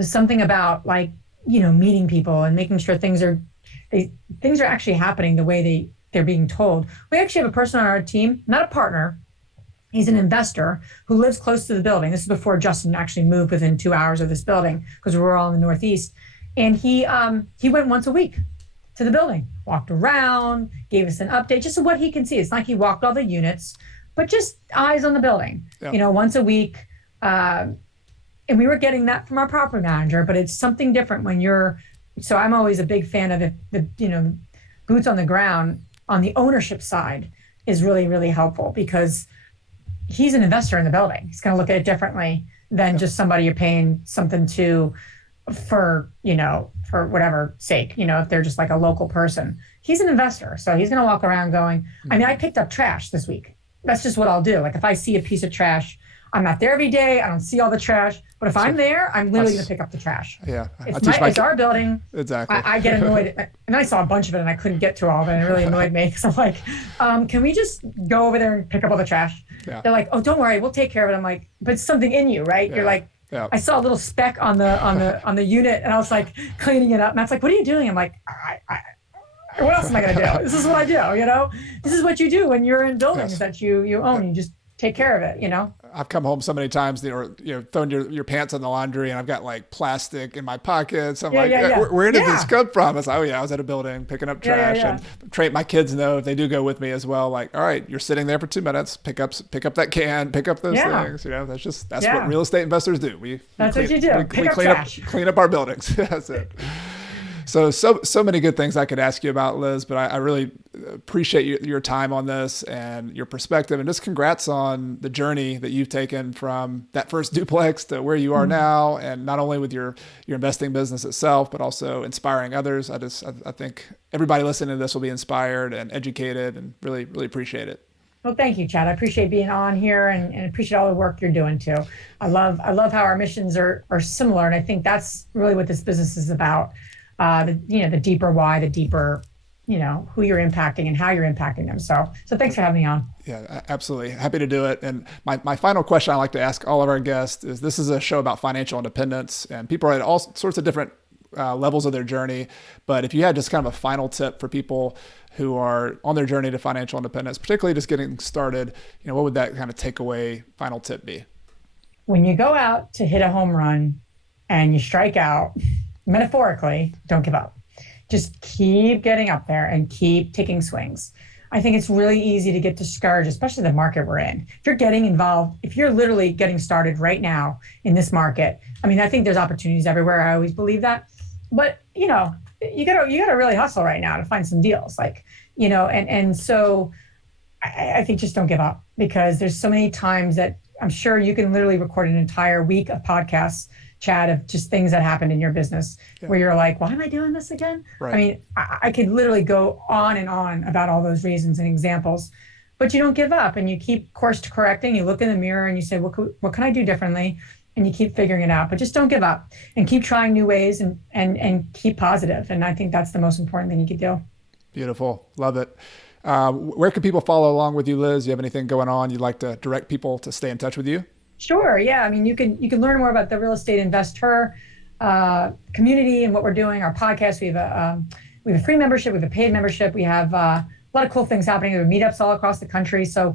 something about meeting people and making sure things are actually happening the way they're being told. We actually have a person on our team, not a partner. He's an investor who lives close to the building. This is before Justin actually moved within 2 hours of this building, because we're all in the Northeast. And he went once a week to the building, walked around, gave us an update, just of what he can see. It's not like he walked all the units, but just eyes on the building, once a week. And we were getting that from our property manager, but it's something different when so I'm always a big fan of the boots on the ground on the ownership side is really, really helpful, because he's an investor in the building. He's going to look at it differently than just somebody you're paying something to for, for whatever sake, if they're just like a local person. He's an investor. So he's going to walk around going, I picked up trash this week. That's just what I'll do. Like if I see a piece of trash, I'm not there every day. I don't see all the trash, but if I'm there, I'm literally going to pick up the trash. Yeah. It's our building. Exactly. I get annoyed. And I saw a bunch of it and I couldn't get to all of it. And it really annoyed me because I'm like, can we just go over there and pick up all the trash? Yeah. They're like, oh, don't worry. We'll take care of it. I'm like, but it's something in you, right? Yeah. You're like, yeah. I saw a little speck on the unit and I was like cleaning it up. And Matt's like, what are you doing? I'm like, what else am I going to do? This is what I do, This is what you do when you're in buildings that you own. You just take care of it, I've come home so many times, or thrown your pants in the laundry, and I've got like plastic in my pockets. I'm where did this come from? It's like, I was at a building picking up trash, and my kids know if they do go with me as well. Like, all right, you're sitting there for 2 minutes, pick up that can, pick up those things. That's what real estate investors do. That's what you do. We clean up our buildings. That's it. So many good things I could ask you about, Liz, but I really appreciate your time on this and your perspective, and just congrats on the journey that you've taken from that first duplex to where you are now, and not only with your investing business itself, but also inspiring others. I think everybody listening to this will be inspired and educated, and really, really appreciate it. Well, thank you, Chad. I appreciate being on here and appreciate all the work you're doing too. I love how our missions are similar, and I think that's really what this business is about. The deeper why, the deeper, who you're impacting and how you're impacting them. So thanks for having me on. Yeah, absolutely. Happy to do it. And my final question I like to ask all of our guests is, this is a show about financial independence, and people are at all sorts of different levels of their journey. But if you had just kind of a final tip for people who are on their journey to financial independence, particularly just getting started, what would that kind of takeaway final tip be? When you go out to hit a home run and you strike out, metaphorically, don't give up. Just keep getting up there and keep taking swings. I think it's really easy to get discouraged, especially the market we're in. If you're getting involved, if you're literally getting started right now in this market, I think there's opportunities everywhere. I always believe that. But, you gotta really hustle right now to find some deals. And so I think just don't give up, because there's so many times that I'm sure you can literally record an entire week of podcasts, Chad, of just things that happened in your business where you're like, why am I doing this again? Right. I could literally go on and on about all those reasons and examples, but you don't give up and you keep course correcting. You look in the mirror and you say, what can I do differently? And you keep figuring it out, but just don't give up and keep trying new ways and keep positive. And I think that's the most important thing you could do. Beautiful. Love it. Where can people follow along with you, Liz? Do you have anything going on you'd like to direct people to stay in touch with you? Sure. Yeah. You can learn more about the Real Estate InvestHER community and what we're doing. Our podcast. We have a free membership. We have a paid membership. We have a lot of cool things happening. There are meetups all across the country. So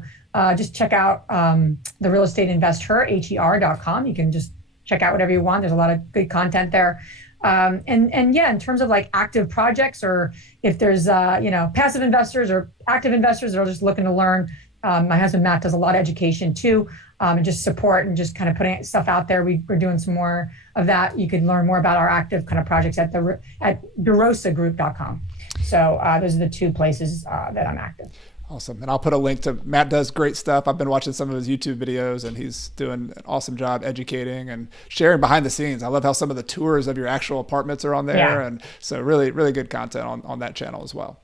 just check out the Real Estate InvestHER, HER.com. You can just check out whatever you want. There's a lot of good content there. In terms of like active projects, or if there's passive investors or active investors that are just looking to learn, my husband Matt does a lot of education too. And just support and just kind of putting stuff out there. We're doing some more of that. You can learn more about our active kind of projects at durosagroup.com. So those are the two places that I'm active. Awesome. And I'll put a link to, Matt does great stuff. I've been watching some of his YouTube videos and he's doing an awesome job educating and sharing behind the scenes. I love how some of the tours of your actual apartments are on there. Yeah. And so really, really good content on that channel as well.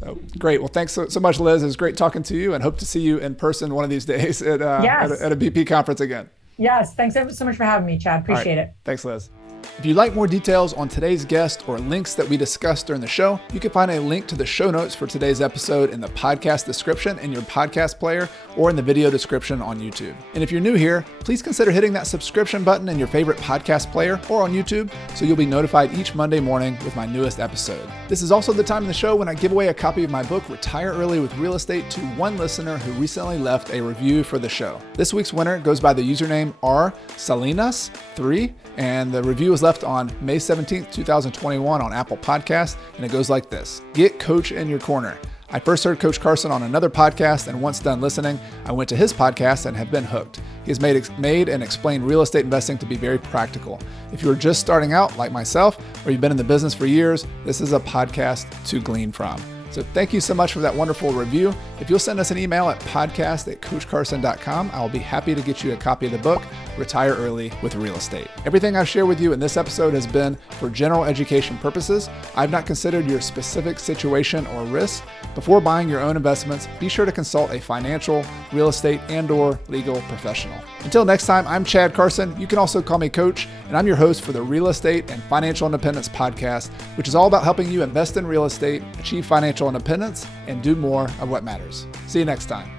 So great. Well, thanks so much, Liz. It was great talking to you and hope to see you in person one of these days at a BP conference again. Yes. Thanks so much for having me, Chad. Appreciate it. Thanks, Liz. If you'd like more details on today's guest or links that we discussed during the show, you can find a link to the show notes for today's episode in the podcast description in your podcast player or in the video description on YouTube. And if you're new here, please consider hitting that subscription button in your favorite podcast player or on YouTube so you'll be notified each Monday morning with my newest episode. This is also the time in the show when I give away a copy of my book, Retire Early with Real Estate, to one listener who recently left a review for the show. This week's winner goes by the username rsalinas3, and the review was left on May 17th, 2021 on Apple Podcasts, and it goes like this. Get Coach in your corner. I first heard Coach Carson on another podcast, and once done listening, I went to his podcast and have been hooked. He has made and explained real estate investing to be very practical. If you're just starting out like myself, or you've been in the business for years, this is a podcast to glean from. So thank you so much for that wonderful review. If you'll send us an email at podcast@coachcarson.com, I'll be happy to get you a copy of the book. retire early with real estate. Everything I've shared with you in this episode has been for general education purposes. I've not considered your specific situation or risk. Before buying your own investments, be sure to consult a financial, real estate, and/or legal professional. Until next time, I'm Chad Carson. You can also call me Coach, and I'm your host for the Real Estate and Financial Independence Podcast, which is all about helping you invest in real estate, achieve financial independence, and do more of what matters. See you next time.